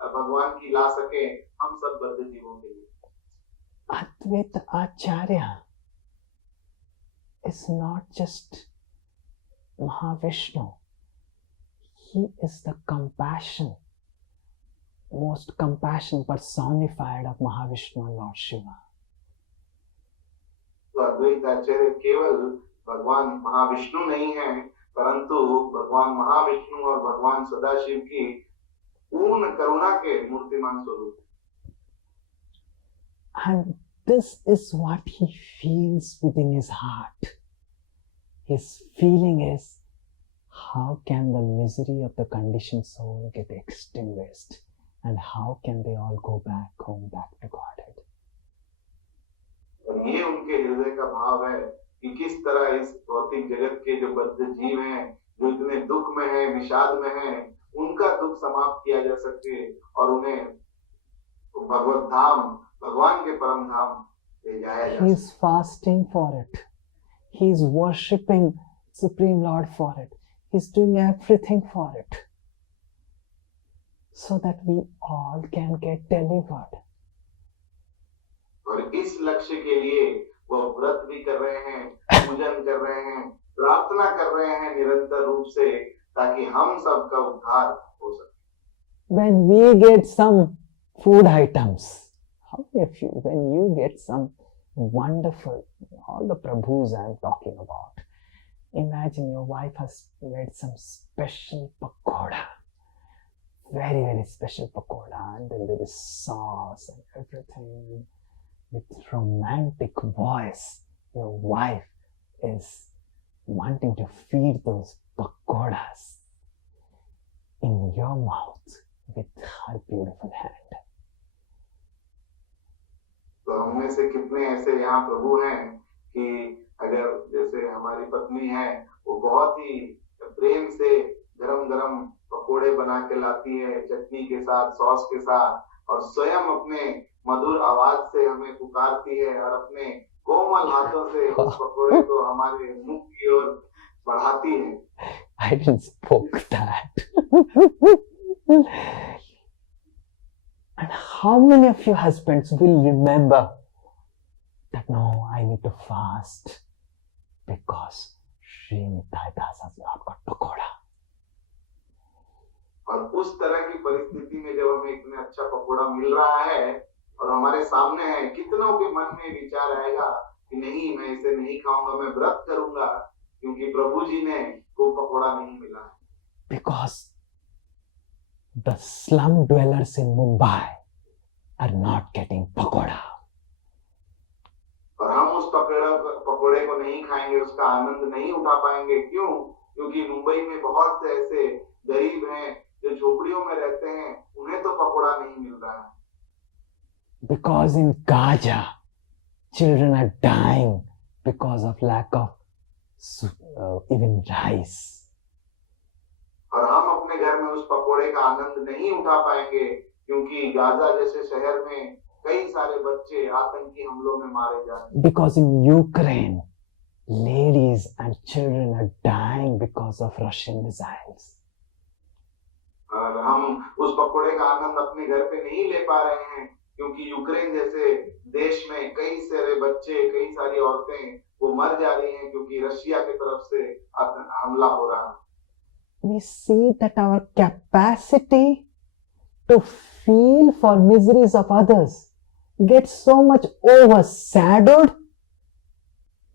भगवान की ला सके हम सब बद्ध जीवों के लिए. Advaita Acharya is not just Mahavishnu. He is the compassion, most compassion personified of Mahavishnu and Lord Shiva. तो अद्वैत आचार्य केवल भगवान महाविष्णु नहीं है, परंतु भगवान महाविष्णु और भगवान सदाशिव की पूर्ण करुणा के मूर्तिमान स्वरूप. And this is what he feels within his heart. His feeling is, how can the misery of the conditioned soul get extinguished? And how can they all go back home, back to Godhead? और ये उनके हृदय का भाव है कि किस तरह इस भौतिक जगत के जो बद्ध जीव हैं, जो इतने दुख में हैं, विषाद में हैं, उनका दुख समाप्त किया जा सके और उन्हें भगवत धाम, भगवान के परम धाम ले जाया जा सके. He is fasting for it. He is worshipping Supreme Lord for it. He is doing everything for it, so that we all can get delivered. और इस लक्ष्य के लिए वो व्रत भी कर रहे हैं, पूजन कर रहे हैं, प्रार्थना कर रहे हैं निरंतर रूप से, ताकि हम सब का उद्धार हो सके. When we get some food items, how if you, when you get some wonderful, all the Prabhus I am talking about, imagine your wife has made some special pakoda, very, very special pakoda, and then there is sauce and everything. With romantic voice, your wife is wanting to feed those pakodas in your mouth with her beautiful hand. तो हम में से कितने ऐसे यहाँ प्रभु हैं कि अगर जैसे हमारी पत्नी है, वो बहुत ही प्रेम से गरम गरम पकोड़े बना के लाती है, चटनी के साथ, सॉस के साथ, और स्वयं अपने मधुर आवाज से हमें पुकारती है और अपने कोमल हाथों से उस पकोड़े को हमारे मुंह की ओर बढ़ाती है। I didn't spoke that. And how many of you husbands will remember that no, I need to fast because Srinitha Das has not got pakoda. और उस तरह की परिस्थिति में जब हमें इतना अच्छा पकोड़ा मिल रहा है और हमारे सामने है, कितनों के मन में विचार आएगा कि नहीं, मैं इसे नहीं खाऊंगा, मैं व्रत करूंगा क्योंकि प्रभु जी ने वो पकोड़ा नहीं मिला। Because the slum dwellers in Mumbai are not getting pakoda. और हम उस पकोड़े को नहीं खाएंगे, उसका आनंद नहीं उठा पाएंगे। क्यों? क्योंकि मुंबई में बहुत से ऐसे गरीब हैं जो झोपड़ियों में रहते हैं, उन्हें तो पकोड़ा नहीं मिल रहा है। Because in Gaza, children are dying because of lack of even rice. और हम अपने घर में उस पकोड़े का आनंद नहीं उठा पाएंगे क्योंकि गाजा जैसे शहर में कई सारे बच्चे आतंकी हमलों में मारे जा रहे हैं। Because in Ukraine, ladies and children are dying because of Russian missiles. और हम उस पकोड़े का आनंद अपने घर पे नहीं ले पा रहे हैं क्योंकि यूक्रेन जैसे देश में कई सारे बच्चे, कई सारी औरतें वो मर जा रही हैं क्योंकि रशिया की तरफ से हमला हो रहा है। We see that our capacity to feel for miseries of others gets so much overshadowed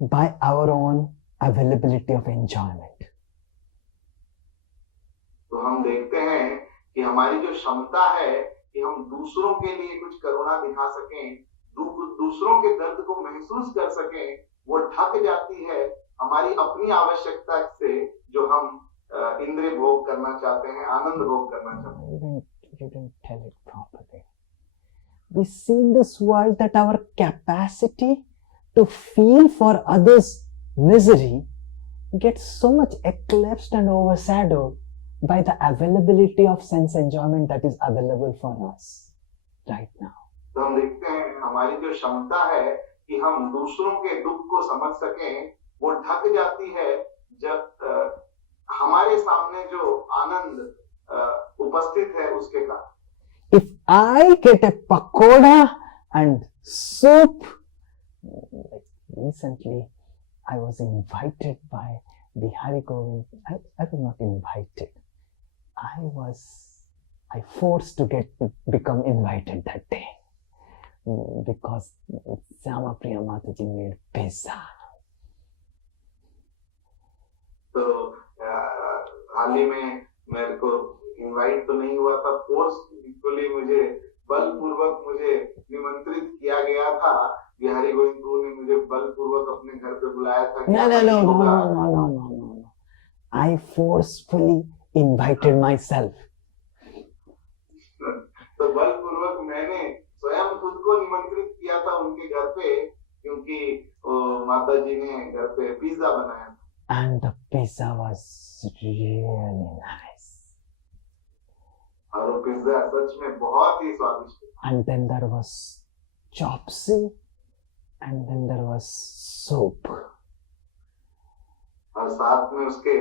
by our own availability of enjoyment. तो हम देखते हैं कि हमारी जो क्षमता है कि हम दूसरों के लिए कुछ करुणा दिखा सकें, दूसरों के दर्द को महसूस कर सकें, वो ढक जाती है हमारी अपनी आवश्यकता से जो हम इंद्रिय भोग करना चाहते हैं, आनंद भोग करना चाहते हैं। You didn't tell it properly. We see in this world that our capacity to feel for others' misery gets so much eclipsed and overshadowed by the availability of sense enjoyment that is available for us right now. तो हम देखते हैं हमारी जो क्षमता है कि हम दूसरों के दुख को समझ सकें, वो ढक जाती है जब हमारे सामने जो आनंद उपस्थित है उसके कारण। If I get a pakoda and soup, like recently I was invited by Bihari Govind. I was not invited. I forced to become invited that day because Syama Priya Mataji made pizza. तो हाल ही में मेरे को invite तो नहीं हुआ था, forcefully मुझे बलपूर्वक मुझे निमंत्रित किया गया था। बिहारी गोविंद गुरु ने मुझे बलपूर्वक अपने घर पे बुलाया था। No. I forcefully invited myself. तो बलपूर्वक मैंने स्वयं खुद को निमंत्रित किया था उनके घर पे क्योंकि माता जी ने घर पे पिज्जा बनाया था। And the pizza was really nice. और वो पिज्जा सच में बहुत ही स्वादिष्ट था। And then there was chopsy, and then there was soup. और साथ में उसके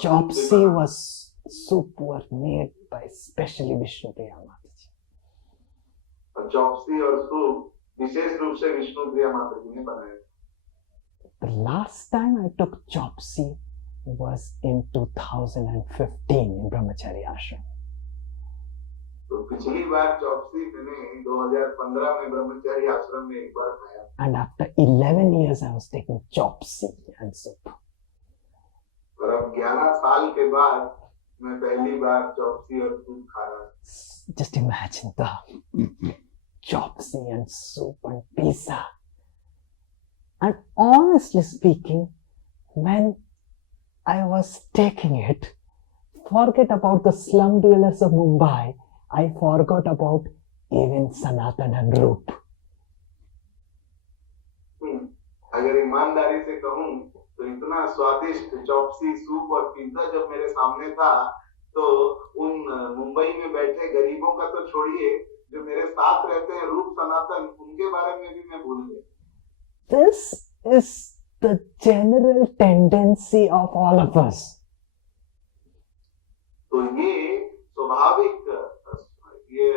Chopsy was soup were made by specially Vishnupriya Mataji. और चॉपसी और सूप विशेष रूप से विष्णुप्रिया माता जी ने बनाया। The last time I took chopsy was in 2015 in Brahmachari Ashram. तो पिछली बार चॉपसी मैंने 2015 में ब्रह्मचारी आश्रम में एक बार खाया। And after 11 years I was taking chopsy and soup. और अब 11 साल के बाद मैं पहली बार चॉपसी और सूप खा रहा हूँ। Just imagine the chopsy and soup and pizza. And honestly speaking, when I was taking it, forget about the slum dwellers of Mumbai, I forgot about even Sanatan and Roop. अगर ईमानदारी से कहूँ तो इतना स्वादिष्ट चॉपसी सूप और pizza जब मेरे सामने था तो उन मुंबई में बैठे गरीबों का तो छोड़िए, जो मेरे साथ रहते हैं रूप सनातन, उनके बारे में भी मैं भूल गया। This is the general tendency of all of us. तो ये स्वाभाविक, ये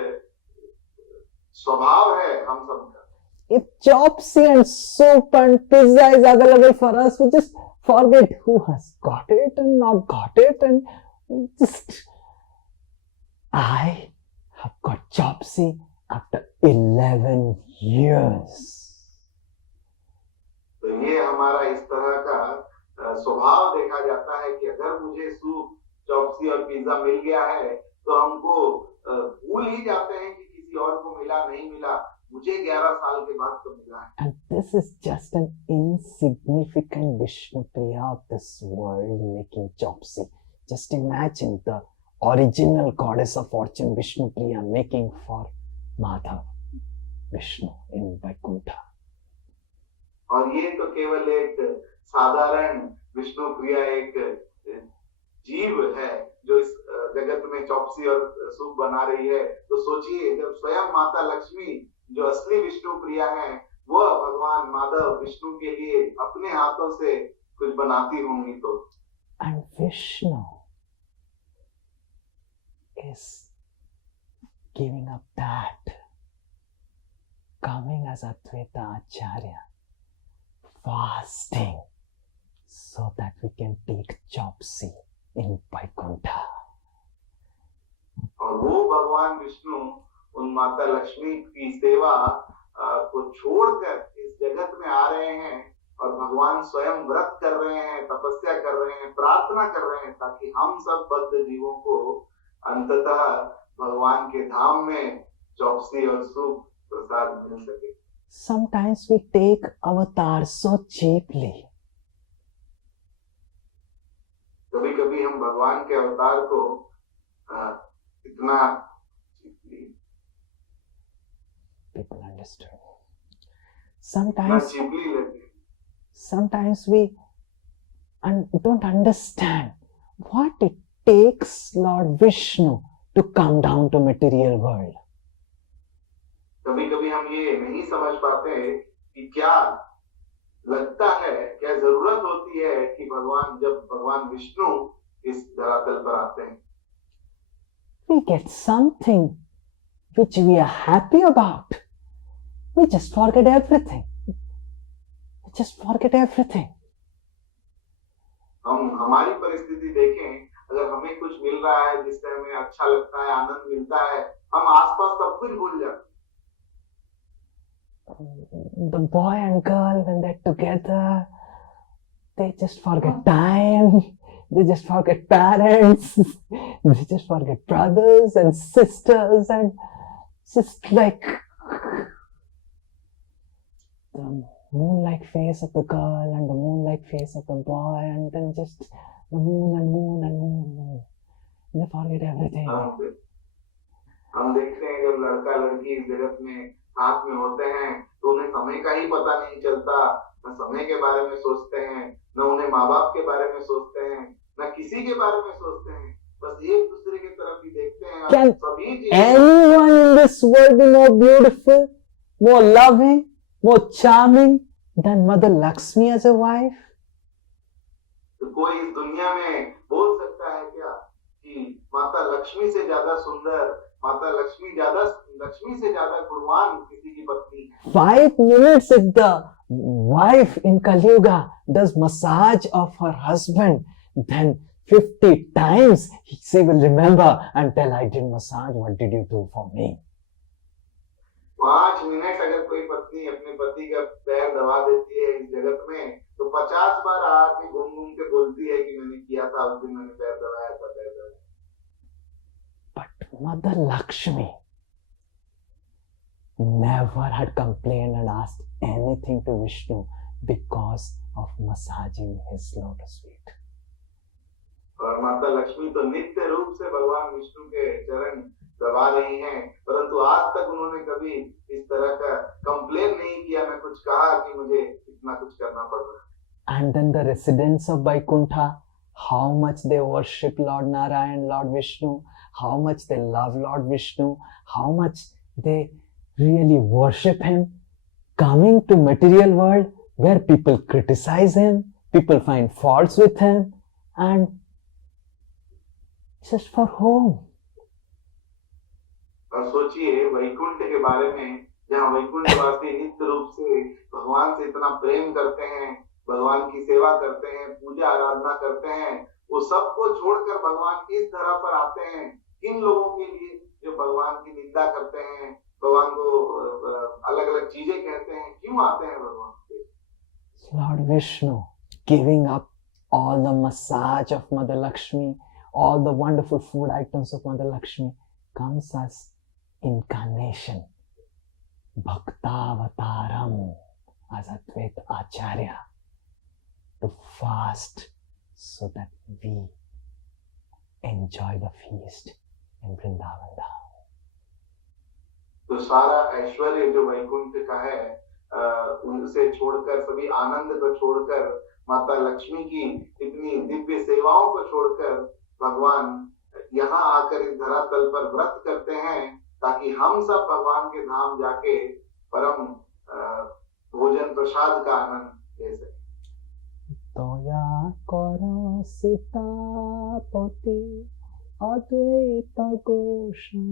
स्वभाव है हम सबका। If chopsy and soup and pizza is available for us, we just forget who has got it and not got it, and just I have got chopsy after 11 years. तो ये हमारा इस तरह का स्वभाव देखा जाता है कि अगर मुझे सूप, चॉपसी और पिज्जा मिल गया है तो हमको भूल ही जाते हैं कि किसी और को मिला नहीं मिला, मुझे 11 साल के बाद तो मिला है। And this is just an insignificant Vishnu Priya of this world making chopsy. Just imagine the original goddess of fortune Vishnu Priya making for Madhav, Vishnu in Vaikuntha. और ये तो केवल एक साधारण विष्णु प्रिया एक जीव है जो इस जगत में चॉपसी और सूप बना रही है। तो सोचिए जब स्वयं माता लक्ष्मी जो असली विष्णु प्रिया है, वह भगवान माधव विष्णु के लिए अपने हाथों से कुछ बनाती होंगी तो। And Vishnu is giving up that, coming as Advaita Acharya, fasting so that we can take chopsy in Vaikuntha. और वो भगवान विष्णु उन माता लक्ष्मी की सेवा को छोड़कर इस जगत में आ रहे हैं और भगवान स्वयं व्रत कर रहे हैं, तपस्या कर रहे हैं, प्रार्थना कर रहे हैं ताकि हम सब बद्ध जीवों को अंततः भगवान के धाम में चौकसी और सूप प्रसाद मिल सके। Sometimes we take avatar so cheaply. कभी कभी हम भगवान के अवतार को इतना people understood. Sometimes we don't understand what it takes Lord Vishnu to come down to material world. कभी कभी हम ये नहीं समझ पाते कि क्या लगता है, क्या जरूरत होती है कि जब भगवान विष्णु इस धरातल पर आते हैं, we get something which we are happy about. We just forget everything. हमारी परिस्थिति देखें, अगर हमें कुछ मिल रहा है जिससे हमें अच्छा लगता है, आनंद मिलता है, हम आसपास सब कुछ भूल जाते हैं। The boy and girl, when they're together, they just forget time, they just forget parents, they just forget brothers and sisters, and just like the moon-like face of the girl and the moon-like face of the boy, and then just the moon and moon and moon. They forget everything. हम देखते हैं जब लड़का लड़की इस जगत में साथ में होते हैं तो उन्हें समय का ही पता नहीं चलता, न समय के बारे में सोचते हैं, न उन्हें माँ बाप के बारे में सोचते हैं, न किसी के बारे में सोचते हैं, बस एक दूसरे की तरफ ही देखते हैं। Can anyone in this world be more beautiful, more loving, more charming than Mother Lakshmi as a wife? तो कोई इस दुनिया में बोल सकता है क्या कि माता लक्ष्मी से ज्यादा सुंदर, माता लक्ष्मी से ज्यादा गुणवान किसी की पत्नी? 5 minutes if the wife in Kali Yuga does massage of her husband, then 50 times she will remember and tell, I did massage, what did you do for me? 5 minute अगर कोई पत्नी अपने पति का पैर दबा देती है इस जगत में, तो 50 बार आके घूम घूम के बोलती है कि मैंने किया था, उस दिन मैंने पैर दबाया था, पैर दबाया। But Mother Lakshmi never had complained and asked anything to Vishnu because of massaging his lotus feet. और माता लक्ष्मी तो नित्य रूप से भगवान विष्णु के चरण दबा रही हैं, परंतु आज तक उन्होंने कभी इस तरह का कंप्लेन नहीं किया, मैं कुछ कहा कि मुझे इतना कुछ करना पड़ रहा है। And then the residents of Vaikuntha, how much they worship Lord Narayan, Lord Vishnu, how much they love Lord Vishnu, how much they really worship him, coming to material world where people criticize him, people find faults with him, and just for whom? और सोचिए वैकुंठ के बारे में, जहाँ वैकुंठवासी नित्य रूप से भगवान से इतना प्रेम करते हैं, भगवान की सेवा करते हैं, पूजा आराधना करते हैं, वो सबको छोड़कर भगवान इस धरा पर आते हैं। किन लोगों के लिए जो भगवान की निंदा करते हैं, भगवान को अलग अलग चीजें कहते हैं, क्यों आते हैं भगवान के? Lord Vishnu giving up all the massage of Mother Lakshmi, all the wonderful food items of Mother Lakshmi, comes as incarnation, Bhaktavataram, as Advaita Acharya, to fast so that we enjoy the feast in Vrindavan Dham. तो सारा ऐश्वर्य जो वैकुंठ का है, उनसे छोड़कर, सभी आनंद को छोड़कर, माता लक्ष्मी की इतनी दिव्य सेवाओं को छोड़कर भगवान यहाँ आकर इस धरातल पर व्रत करते हैं ताकि हम सब भगवान के धाम जाके परम भोजन प्रसाद का आनंद ले सकें। दया करो सीतापति अद्वैत गोसाई,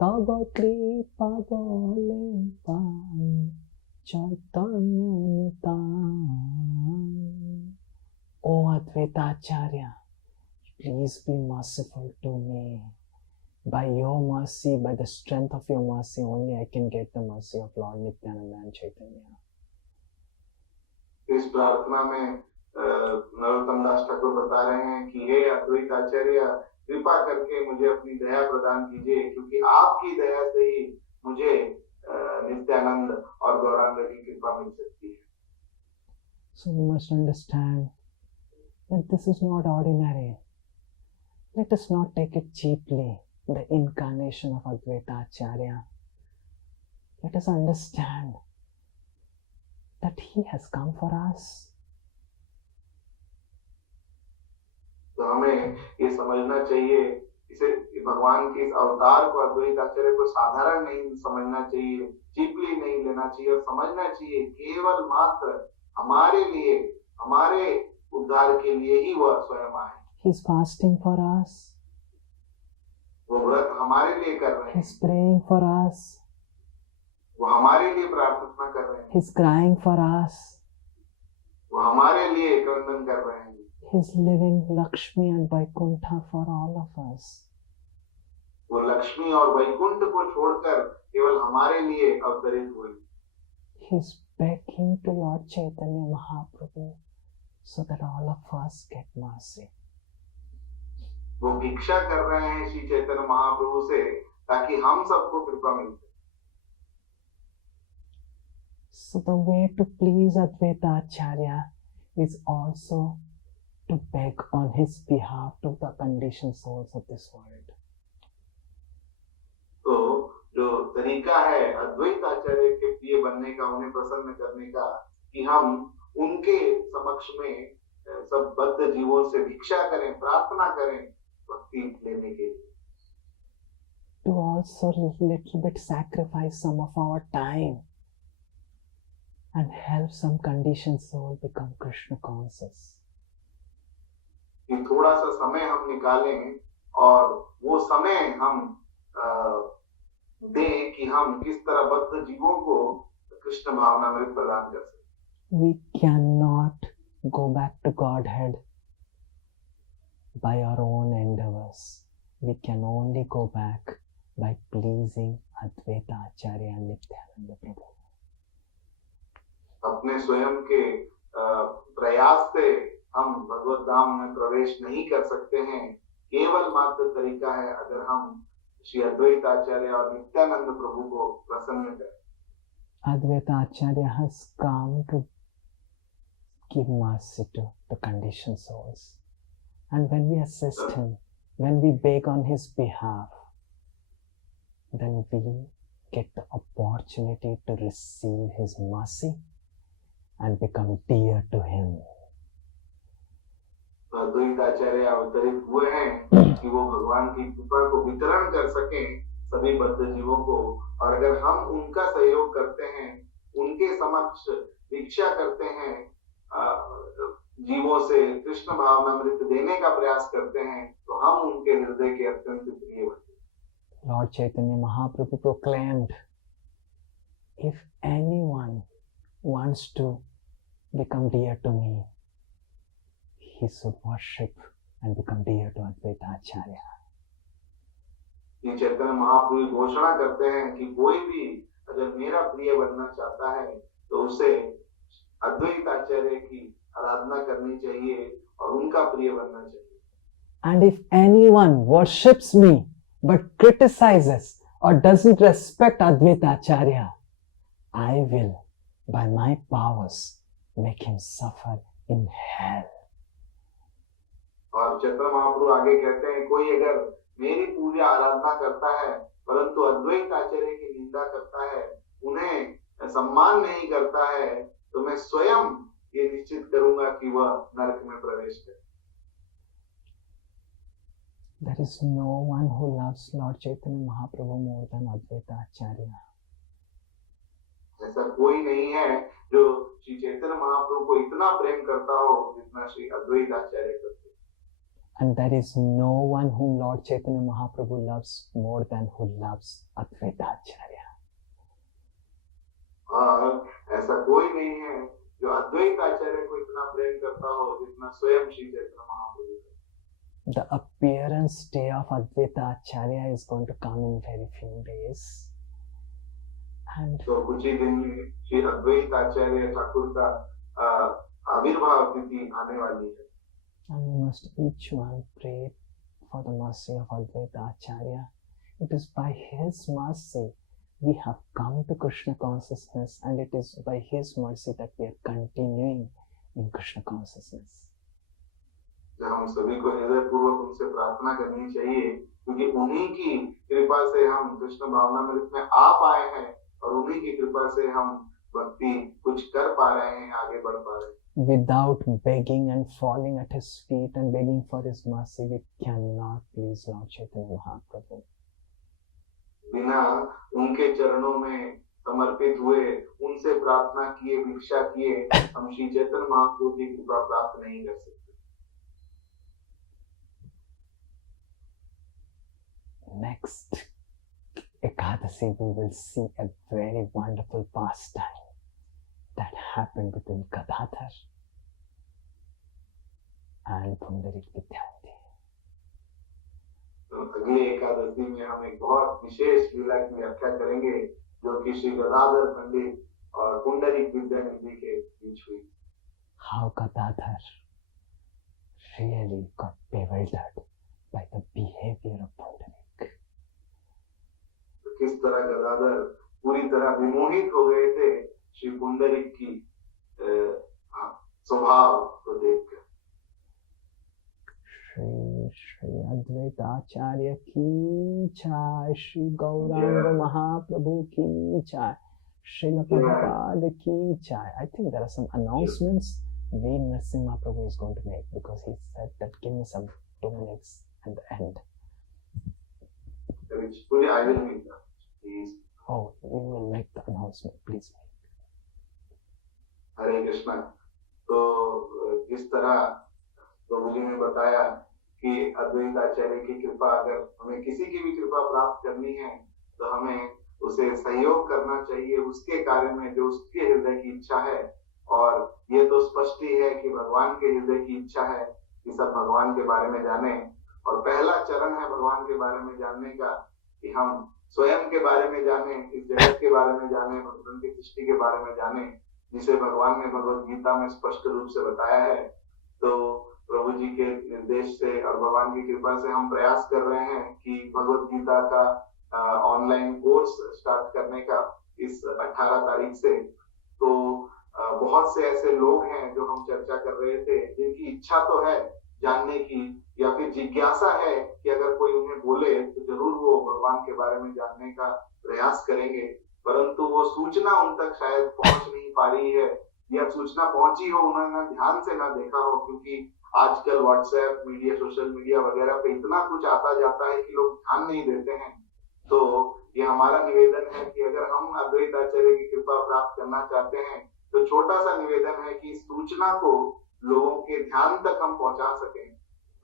तब कृपा बोले पाई चैतन्य Nitai. O Advaita Acharya, please be merciful to me. By your mercy, by the strength of your mercy, only I can get the mercy of Lord Nityananda and Chaitanya. इस प्रार्थना में नरोत्तम दास ठाकुर बता रहे हैं कि हे अद्वैत आचार्य, कृपा करके मुझे अपनी दया प्रदान कीजिए, क्योंकि आपकी दया से ही मुझे नित्यानंद और गौरांग की कृपा मिल सकती है। So you must understand that this is not ordinary. Let us not take it cheaply, the incarnation of Advaita Acharya. Let us understand that he has come for us. तो हमें ये समझना चाहिए, इसे भगवान के इस अवतार को, अद्वैत आचार्य को साधारण नहीं समझना चाहिए, चीपली नहीं लेना चाहिए, और समझना चाहिए केवल मात्र हमारे लिए, हमारे उद्धार के लिए ही वह स्वयं आए। He is fasting for us. वो व्रत हमारे लिए कर रहे He हैं, is praying for us. वो हमारे लिए प्रार्थना कर रहे हैं, He is crying for us. वो हमारे लिए क्रंदन कर रहे हैं। He is living Lakshmi and Vaikuntha for all of us. वो लक्ष्मी और वैकुंठ को छोड़कर केवल हमारे लिए अवतरित हुए। He is begging to Lord Chaitanya Mahaprabhu so that all of us get mercy. वो भिक्षा कर रहे हैं श्री चैतन्य महाप्रभु से ताकि हम सबको कृपा मिल सके। So the way to please Advaita Acharya is also to beg on his behalf to the conditioned souls of this world. तो जो तरीका है अद्वैत आचार्य के प्रिय बनने का, उन्हें प्रसन्न करने का, कि हम उनके समक्ष में सब बद्ध जीवों से भिक्षा करें, प्रार्थना करें भक्ति लेने के लिए। To also little bit sacrifice some of our time and help some conditioned soul become Krishna conscious. कि थोड़ा सा समय हम निकालें और वो समय हम दें कि हम किस तरह बद्ध जीवों को कृष्ण भावनामृत प्रदान कर सकें। We cannot go back to Godhead by our own endeavors. We can only go back by pleasing Advaita Acharya and Nityananda Prabhu. अपने स्वयं के प्रयास से हम भगवत धाम में प्रवेश नहीं कर सकते हैं। केवल मात्र तरीका है अगर हम श्री अद्वैत आचार्य और नित्यानंद प्रभु को प्रसन्न करें। Advaita Acharya has come to give mercy to the conditioned souls. And when we assist him, when we beg on his behalf, then we get the opportunity to receive his mercy and become dear to him. अद्वैत आचार्य अवतरित हुए हैं कि वो भगवान की कृपा को वितरण कर सकें सभी बद्ध जीवों को। और अगर हम उनका सहयोग करते हैं, उनके समक्ष भिक्षा करते हैं, जीवों से कृष्ण भावनामृत देने का प्रयास करते हैं, तो हम उनके हृदय के अत्यंत प्रिय बनते हैं। Lord Chaitanya Mahaprabhu proclaimed, if anyone wants to become dear to me, he should worship and become dear to Advaita Acharya. ये चैतन्य महाप्रभु घोषणा करते हैं कि कोई भी अगर मेरा प्रिय बनना चाहता है तो उसे अद्वैत आचार्य की आराधना करनी चाहिए और उनका प्रिय बनना चाहिए। And if anyone worships me but criticizes or doesn't respect Advaita Acharya, I will, by my powers, make him suffer in hell. और चैतन्य महाप्रभु आगे कहते हैं, कोई अगर मेरी पूजा आराधना करता है परंतु अद्वैत आचार्य की निंदा करता है, उन्हें सम्मान नहीं करता है, तो मैं स्वयं ये निश्चित करूंगा कि वह नरक में प्रवेश करे। There is no one who loves Lord Chaitanya Mahaprabhu more than Advaita Acharya. ऐसा कोई नहीं है जो श्री चैतन्य महाप्रभु को इतना प्रेम करता हो जितना श्री अद्वैत आचार्य करते। And there is no one whom Lord Chaitanya Mahaprabhu loves more than who loves Advaita Acharya. और ऐसा कोई नहीं है जो अद्वैत आचार्य को इतना प्रेम करता हो जितना स्वयं Shri Chaitanya Mahaprabhu. The appearance day of Advaita Acharya is going to come in very few days. And तो कुछ ही दिन में श्री अद्वैत आचार्य ठाकुर का आविर्भाव तिथि आने वाली है। And we must each one pray for the mercy of Advaita Acharya. It is by his mercy we have come to Krishna consciousness, and it is by his mercy that we are continuing in Krishna consciousness. हम सभी को हृदय पूर्वक उनसे प्रार्थना करनी चाहिए, क्योंकि उन्हीं की कृपा से हम कृष्ण भावनामृत में आ पाए हैं और उन्हीं की कृपा से हम भक्ति कुछ कर पा रहे हैं, आगे बढ़ पा रहे हैं। Without begging and falling at his feet and begging for his mercy, we cannot please Lord Chaitanya Mahaprabhu. बिना उनके चरणों में समर्पित हुए, उनसे प्रार्थना किए, भिक्षा किए, हम श्री चैतन्य महाप्रभु की कृपा प्राप्त नहीं कर सकते। Next Ekadasi, we will see a very wonderful pastime that happened between Gadadhar and Pundarik Vidyanti. अगले एकादशी में हम एक बहुत विशेष लीला की व्याख्या करेंगे जो कि श्री गदाधर पंडित और पुंडरीक विद्यानिधि के बीच हुई। How Gadadhar really got bewildered by the behavior of Pundarik. किस तरह गदाधर पूरी तरह विमोहित हो गए थे श्री पुंडरीक की स्वभाव को देखकर। श्री अद्वैता आचार्य की जय, श्री गौरांग महाप्रभु की जय, श्रील प्रभुपाद की जय. I think there are some announcements Veer Narasimha Prabhu is going to make, because he said that give me some 2 minutes at the end. I will make that. Please. Oh, we will make the announcement. Please make. हरे कृष्णा। तो जिस तरह प्रभु जी ने बताया कि अद्वैत आचार्य की कृपा, अगर हमें किसी की भी कृपा प्राप्त करनी है तो हमें उसे सहयोग करना चाहिए उसके कार्य में जो उसके हृदय की इच्छा है। और ये तो स्पष्ट ही है कि भगवान के हृदय की इच्छा है कि सब भगवान के बारे में जाने, और पहला चरण है भगवान के बारे में जानने का कि हम स्वयं के बारे में जाने, इस जगत के बारे में जाने, भगवान की सृष्टि के बारे में जाने, जिसे भगवान ने भगवत गीता में स्पष्ट रूप से बताया है। तो प्रभु जी के निर्देश से और भगवान की कृपा से हम प्रयास कर रहे हैं कि भगवत गीता का ऑनलाइन कोर्स स्टार्ट करने का इस 18 तारीख से। तो बहुत से ऐसे लोग हैं जो हम चर्चा कर रहे थे जिनकी इच्छा तो है जानने की, या फिर जिज्ञासा है कि अगर कोई उन्हें बोले तो जरूर वो भगवान के बारे में जानने का प्रयास करेंगे, परंतु वो सूचना उन तक शायद पहुंच नहीं पा रही है, या सूचना पहुंची हो उन्होंने ध्यान से ना देखा हो, क्योंकि आजकल व्हाट्सएप मीडिया, सोशल मीडिया वगैरह पे इतना कुछ आता जाता है कि लोग ध्यान नहीं देते हैं। तो ये हमारा निवेदन है कि अगर हम अद्वैत आचार्य की कृपा प्राप्त करना चाहते हैं तो छोटा सा निवेदन है कि इस सूचना को लोगों के ध्यान तक हम पहुंचा सकें।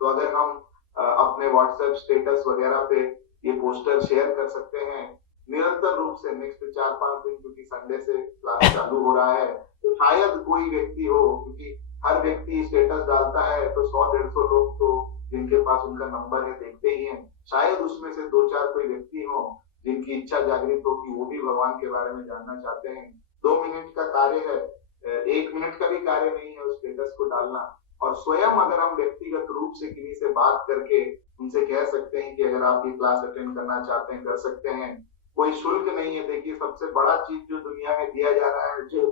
तो अगर हम अपने व्हाट्सएप स्टेटस वगैरह पे ये पोस्टर शेयर कर सकते हैं निरंतर रूप से नेक्स्ट 4-5 दिन, क्योंकि संडे से क्लास चालू हो रहा है, तो शायद कोई व्यक्ति हो, क्योंकि हर व्यक्ति स्टेटस डालता है तो 100-150 लोग तो जिनके पास उनका नंबर है देखते ही हैं, शायद उसमें से 2-4 कोई व्यक्ति हो जिनकी इच्छा जागृत हो कि वो भी भगवान के बारे में जानना चाहते हैं। 2 मिनट का कार्य है, 1 मिनट का भी कार्य नहीं है उस स्टेटस को डालना। और स्वयं अगर हम व्यक्तिगत रूप से किसी से बात करके उनसे कह सकते हैं कि अगर आप ये क्लास अटेंड करना चाहते हैं कर सकते हैं, कोई शुल्क नहीं है। देखिए सबसे बड़ा चीज जो दुनिया में दिया जा रहा है, जो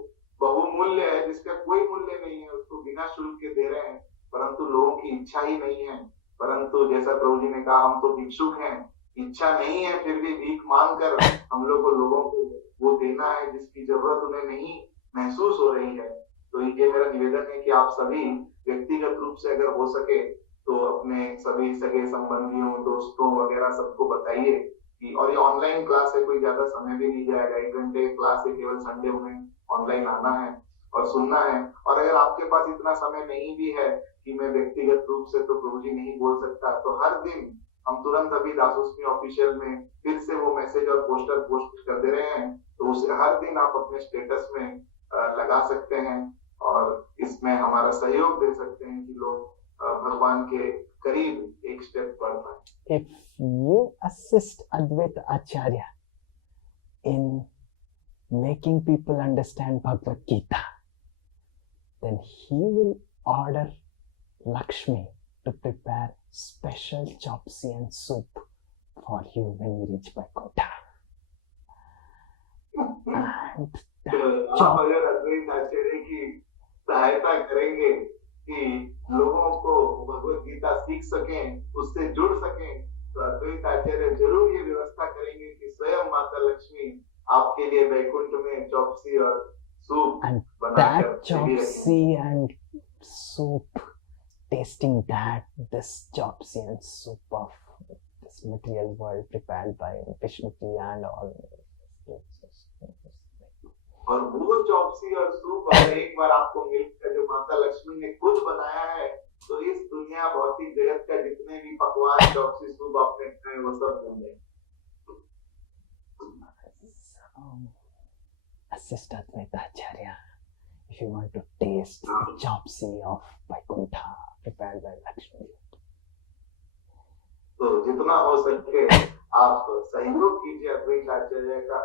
बहुमूल्य है, जिसका कोई मूल्य नहीं है, उसको बिना शुल्क के दे रहे हैं, परंतु लोगों की इच्छा ही नहीं है। परंतु जैसा प्रभु जी ने कहा, हम तो भिक्षुक हैं, इच्छा नहीं है, फिर भी भीख मांग कर हम लोग को लोगों को वो देना है जिसकी जरूरत उन्हें नहीं महसूस हो रही है। तो ये मेरा निवेदन है कि आप सभी व्यक्तिगत रूप से अगर हो सके तो अपने सभी सगे संबंधियों, दोस्तों वगैरह सबको बताइए कि, और ये ऑनलाइन क्लास है, कोई ज्यादा समय भी नहीं जाएगा, 1 घंटे क्लास है, केवल संडे में ऑनलाइन आना है और सुनना है। और अगर आपके पास इतना समय नहीं भी है कि मैं व्यक्तिगत रूप से तो प्रभु जी नहीं बोल सकता, तो हर दिन हम तुरंत अभी दासोस्मी ऑफिशियल में फिर से वो मैसेज और पोस्टर पोस्ट कर दे रहे हैं, तो उसे हर दिन आप अपने स्टेटस में लगा सकते हैं और इसमें हमारा सहयोग दे सकते हैं कि लोग भगवान के करीब एक स्टेप बढ़ पाए। If you assist Advaita Acharya in making people understand Bhagavad Gita, then he will order Lakshmi to prepare special chopsy and soup for you when you reach Vaikuntha. And आप अगर अद्वैत आचार्य की सहायता करेंगे कि लोगों को भगवत गीता सीख सकें, उससे जुड़ सकें, तो अद्वैत आचार्य जरूर ये व्यवस्था करेंगे कि स्वयं माता लक्ष्मी आपके लिए वैकुंठ में चौपसी और सूप बनाकर that chopsy and soup, tasting this chopsy and soup of this material world prepared by Vishnu Ji and all. और वो चौपसी और सूप अगर एक बार आपको मिलकर जो माता लक्ष्मी ने खुद बनाया है, तो इस दुनिया भौतिक जगत का जितने भी पकवान चौपसी सूप आपने खाए वो सब भूल जाएंगे। Assist Advaita Acharya if you want to taste the chopsy of Vaikuntha prepared by Lakshmi. तो जितना हो सके आप सहयोग कीजिए अद्वैत आचार्य का।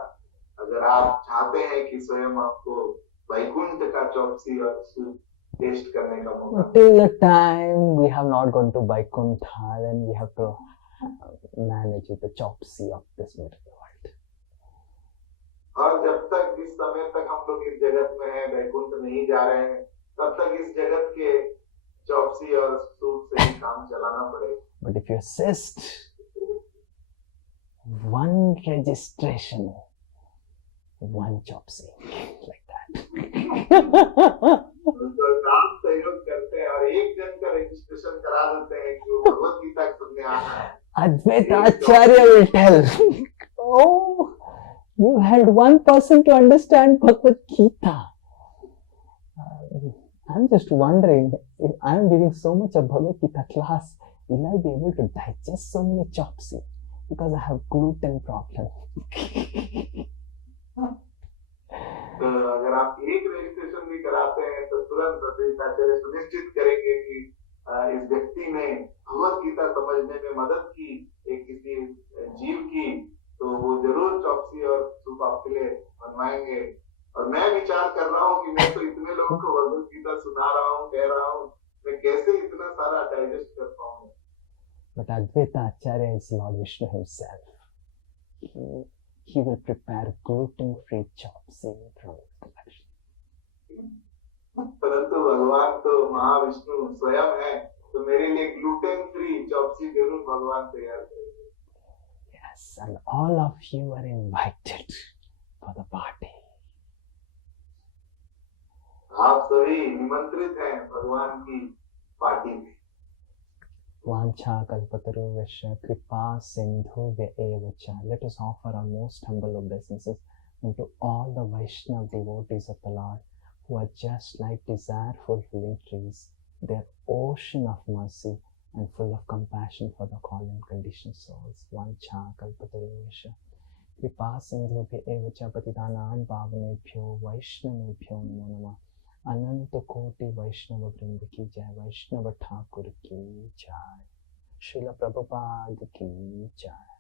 अगर आप चाहते हैं कि स्वयं आपको वैकुंठ का चौपसी और सूप टेस्ट करने का मौका, till the time we have not gone to Vaikuntha, then we have to manage with the chopsy of this material world. और जब तक जिस समय तक हम लोग इस जगत में हैं, वैकुंठ नहीं जा रहे हैं, तब तक इस जगत के चौपसी और सूप से ही काम चलाना पड़ेगा। But if you assist one registration, one chopsy, like that. तो काम सहयोग करते हैं और एक जन का रजिस्ट्रेशन करा देते हैं कि वो भगवत गीता सुनने आना है। Advaita Acharya will tell, oh, you had one person to understand Bhagavad Gita. I'm just wondering, if I'm giving so much of Bhagavad Gita class, will I be able to digest so many chopsy? Because I have gluten problem. तो अगर आप एक registration भी कराते हैं तो तुरंत अद्वैत आचार्य सुनिश्चित करेंगे कि इस व्यक्ति ने भगवत गीता समझने में मदद की एक किसी जीव की, तो वो जरूर चौपसी और सूप आपके लिए बनवाएंगे। और मैं विचार कर रहा हूँ कि मैं तो इतने लोगों को भगवत गीता सुना रहा हूँ, कह रहा हूँ, मैं कैसे इतना सारा डाइजेस्ट कर पाऊंगा। But Advaita Acharya is Lord Vishnu himself. He will prepare gluten-free chopsy from Lakshmi. परंतु भगवान तो महाविष्णु स्वयं है, तो मेरे लिए ग्लूटेन फ्री चॉपसी जरूर भगवान तैयार करेंगे। Yes, and all of you are invited for the party. आप सभी निमंत्रित हैं भगवान की पार्टी में। Vancha kalpataruvyasya kripa sindhuvya eva cha. Let us offer our most humble obeisances unto all the Vaishnava devotees of the Lord who are just like desire fulfilling trees. They are ocean of mercy and full of compassion for the fallen conditioned souls. Vancha kalpataruvyasya kripa sindhuvya eva cha patitanam pavanebhyo vaishnavebhyo namo namah. अनंत कोटि वैष्णव वृंद की जय, वैष्णव ठाकुर की जय, श्रील प्रभुपाद की जय।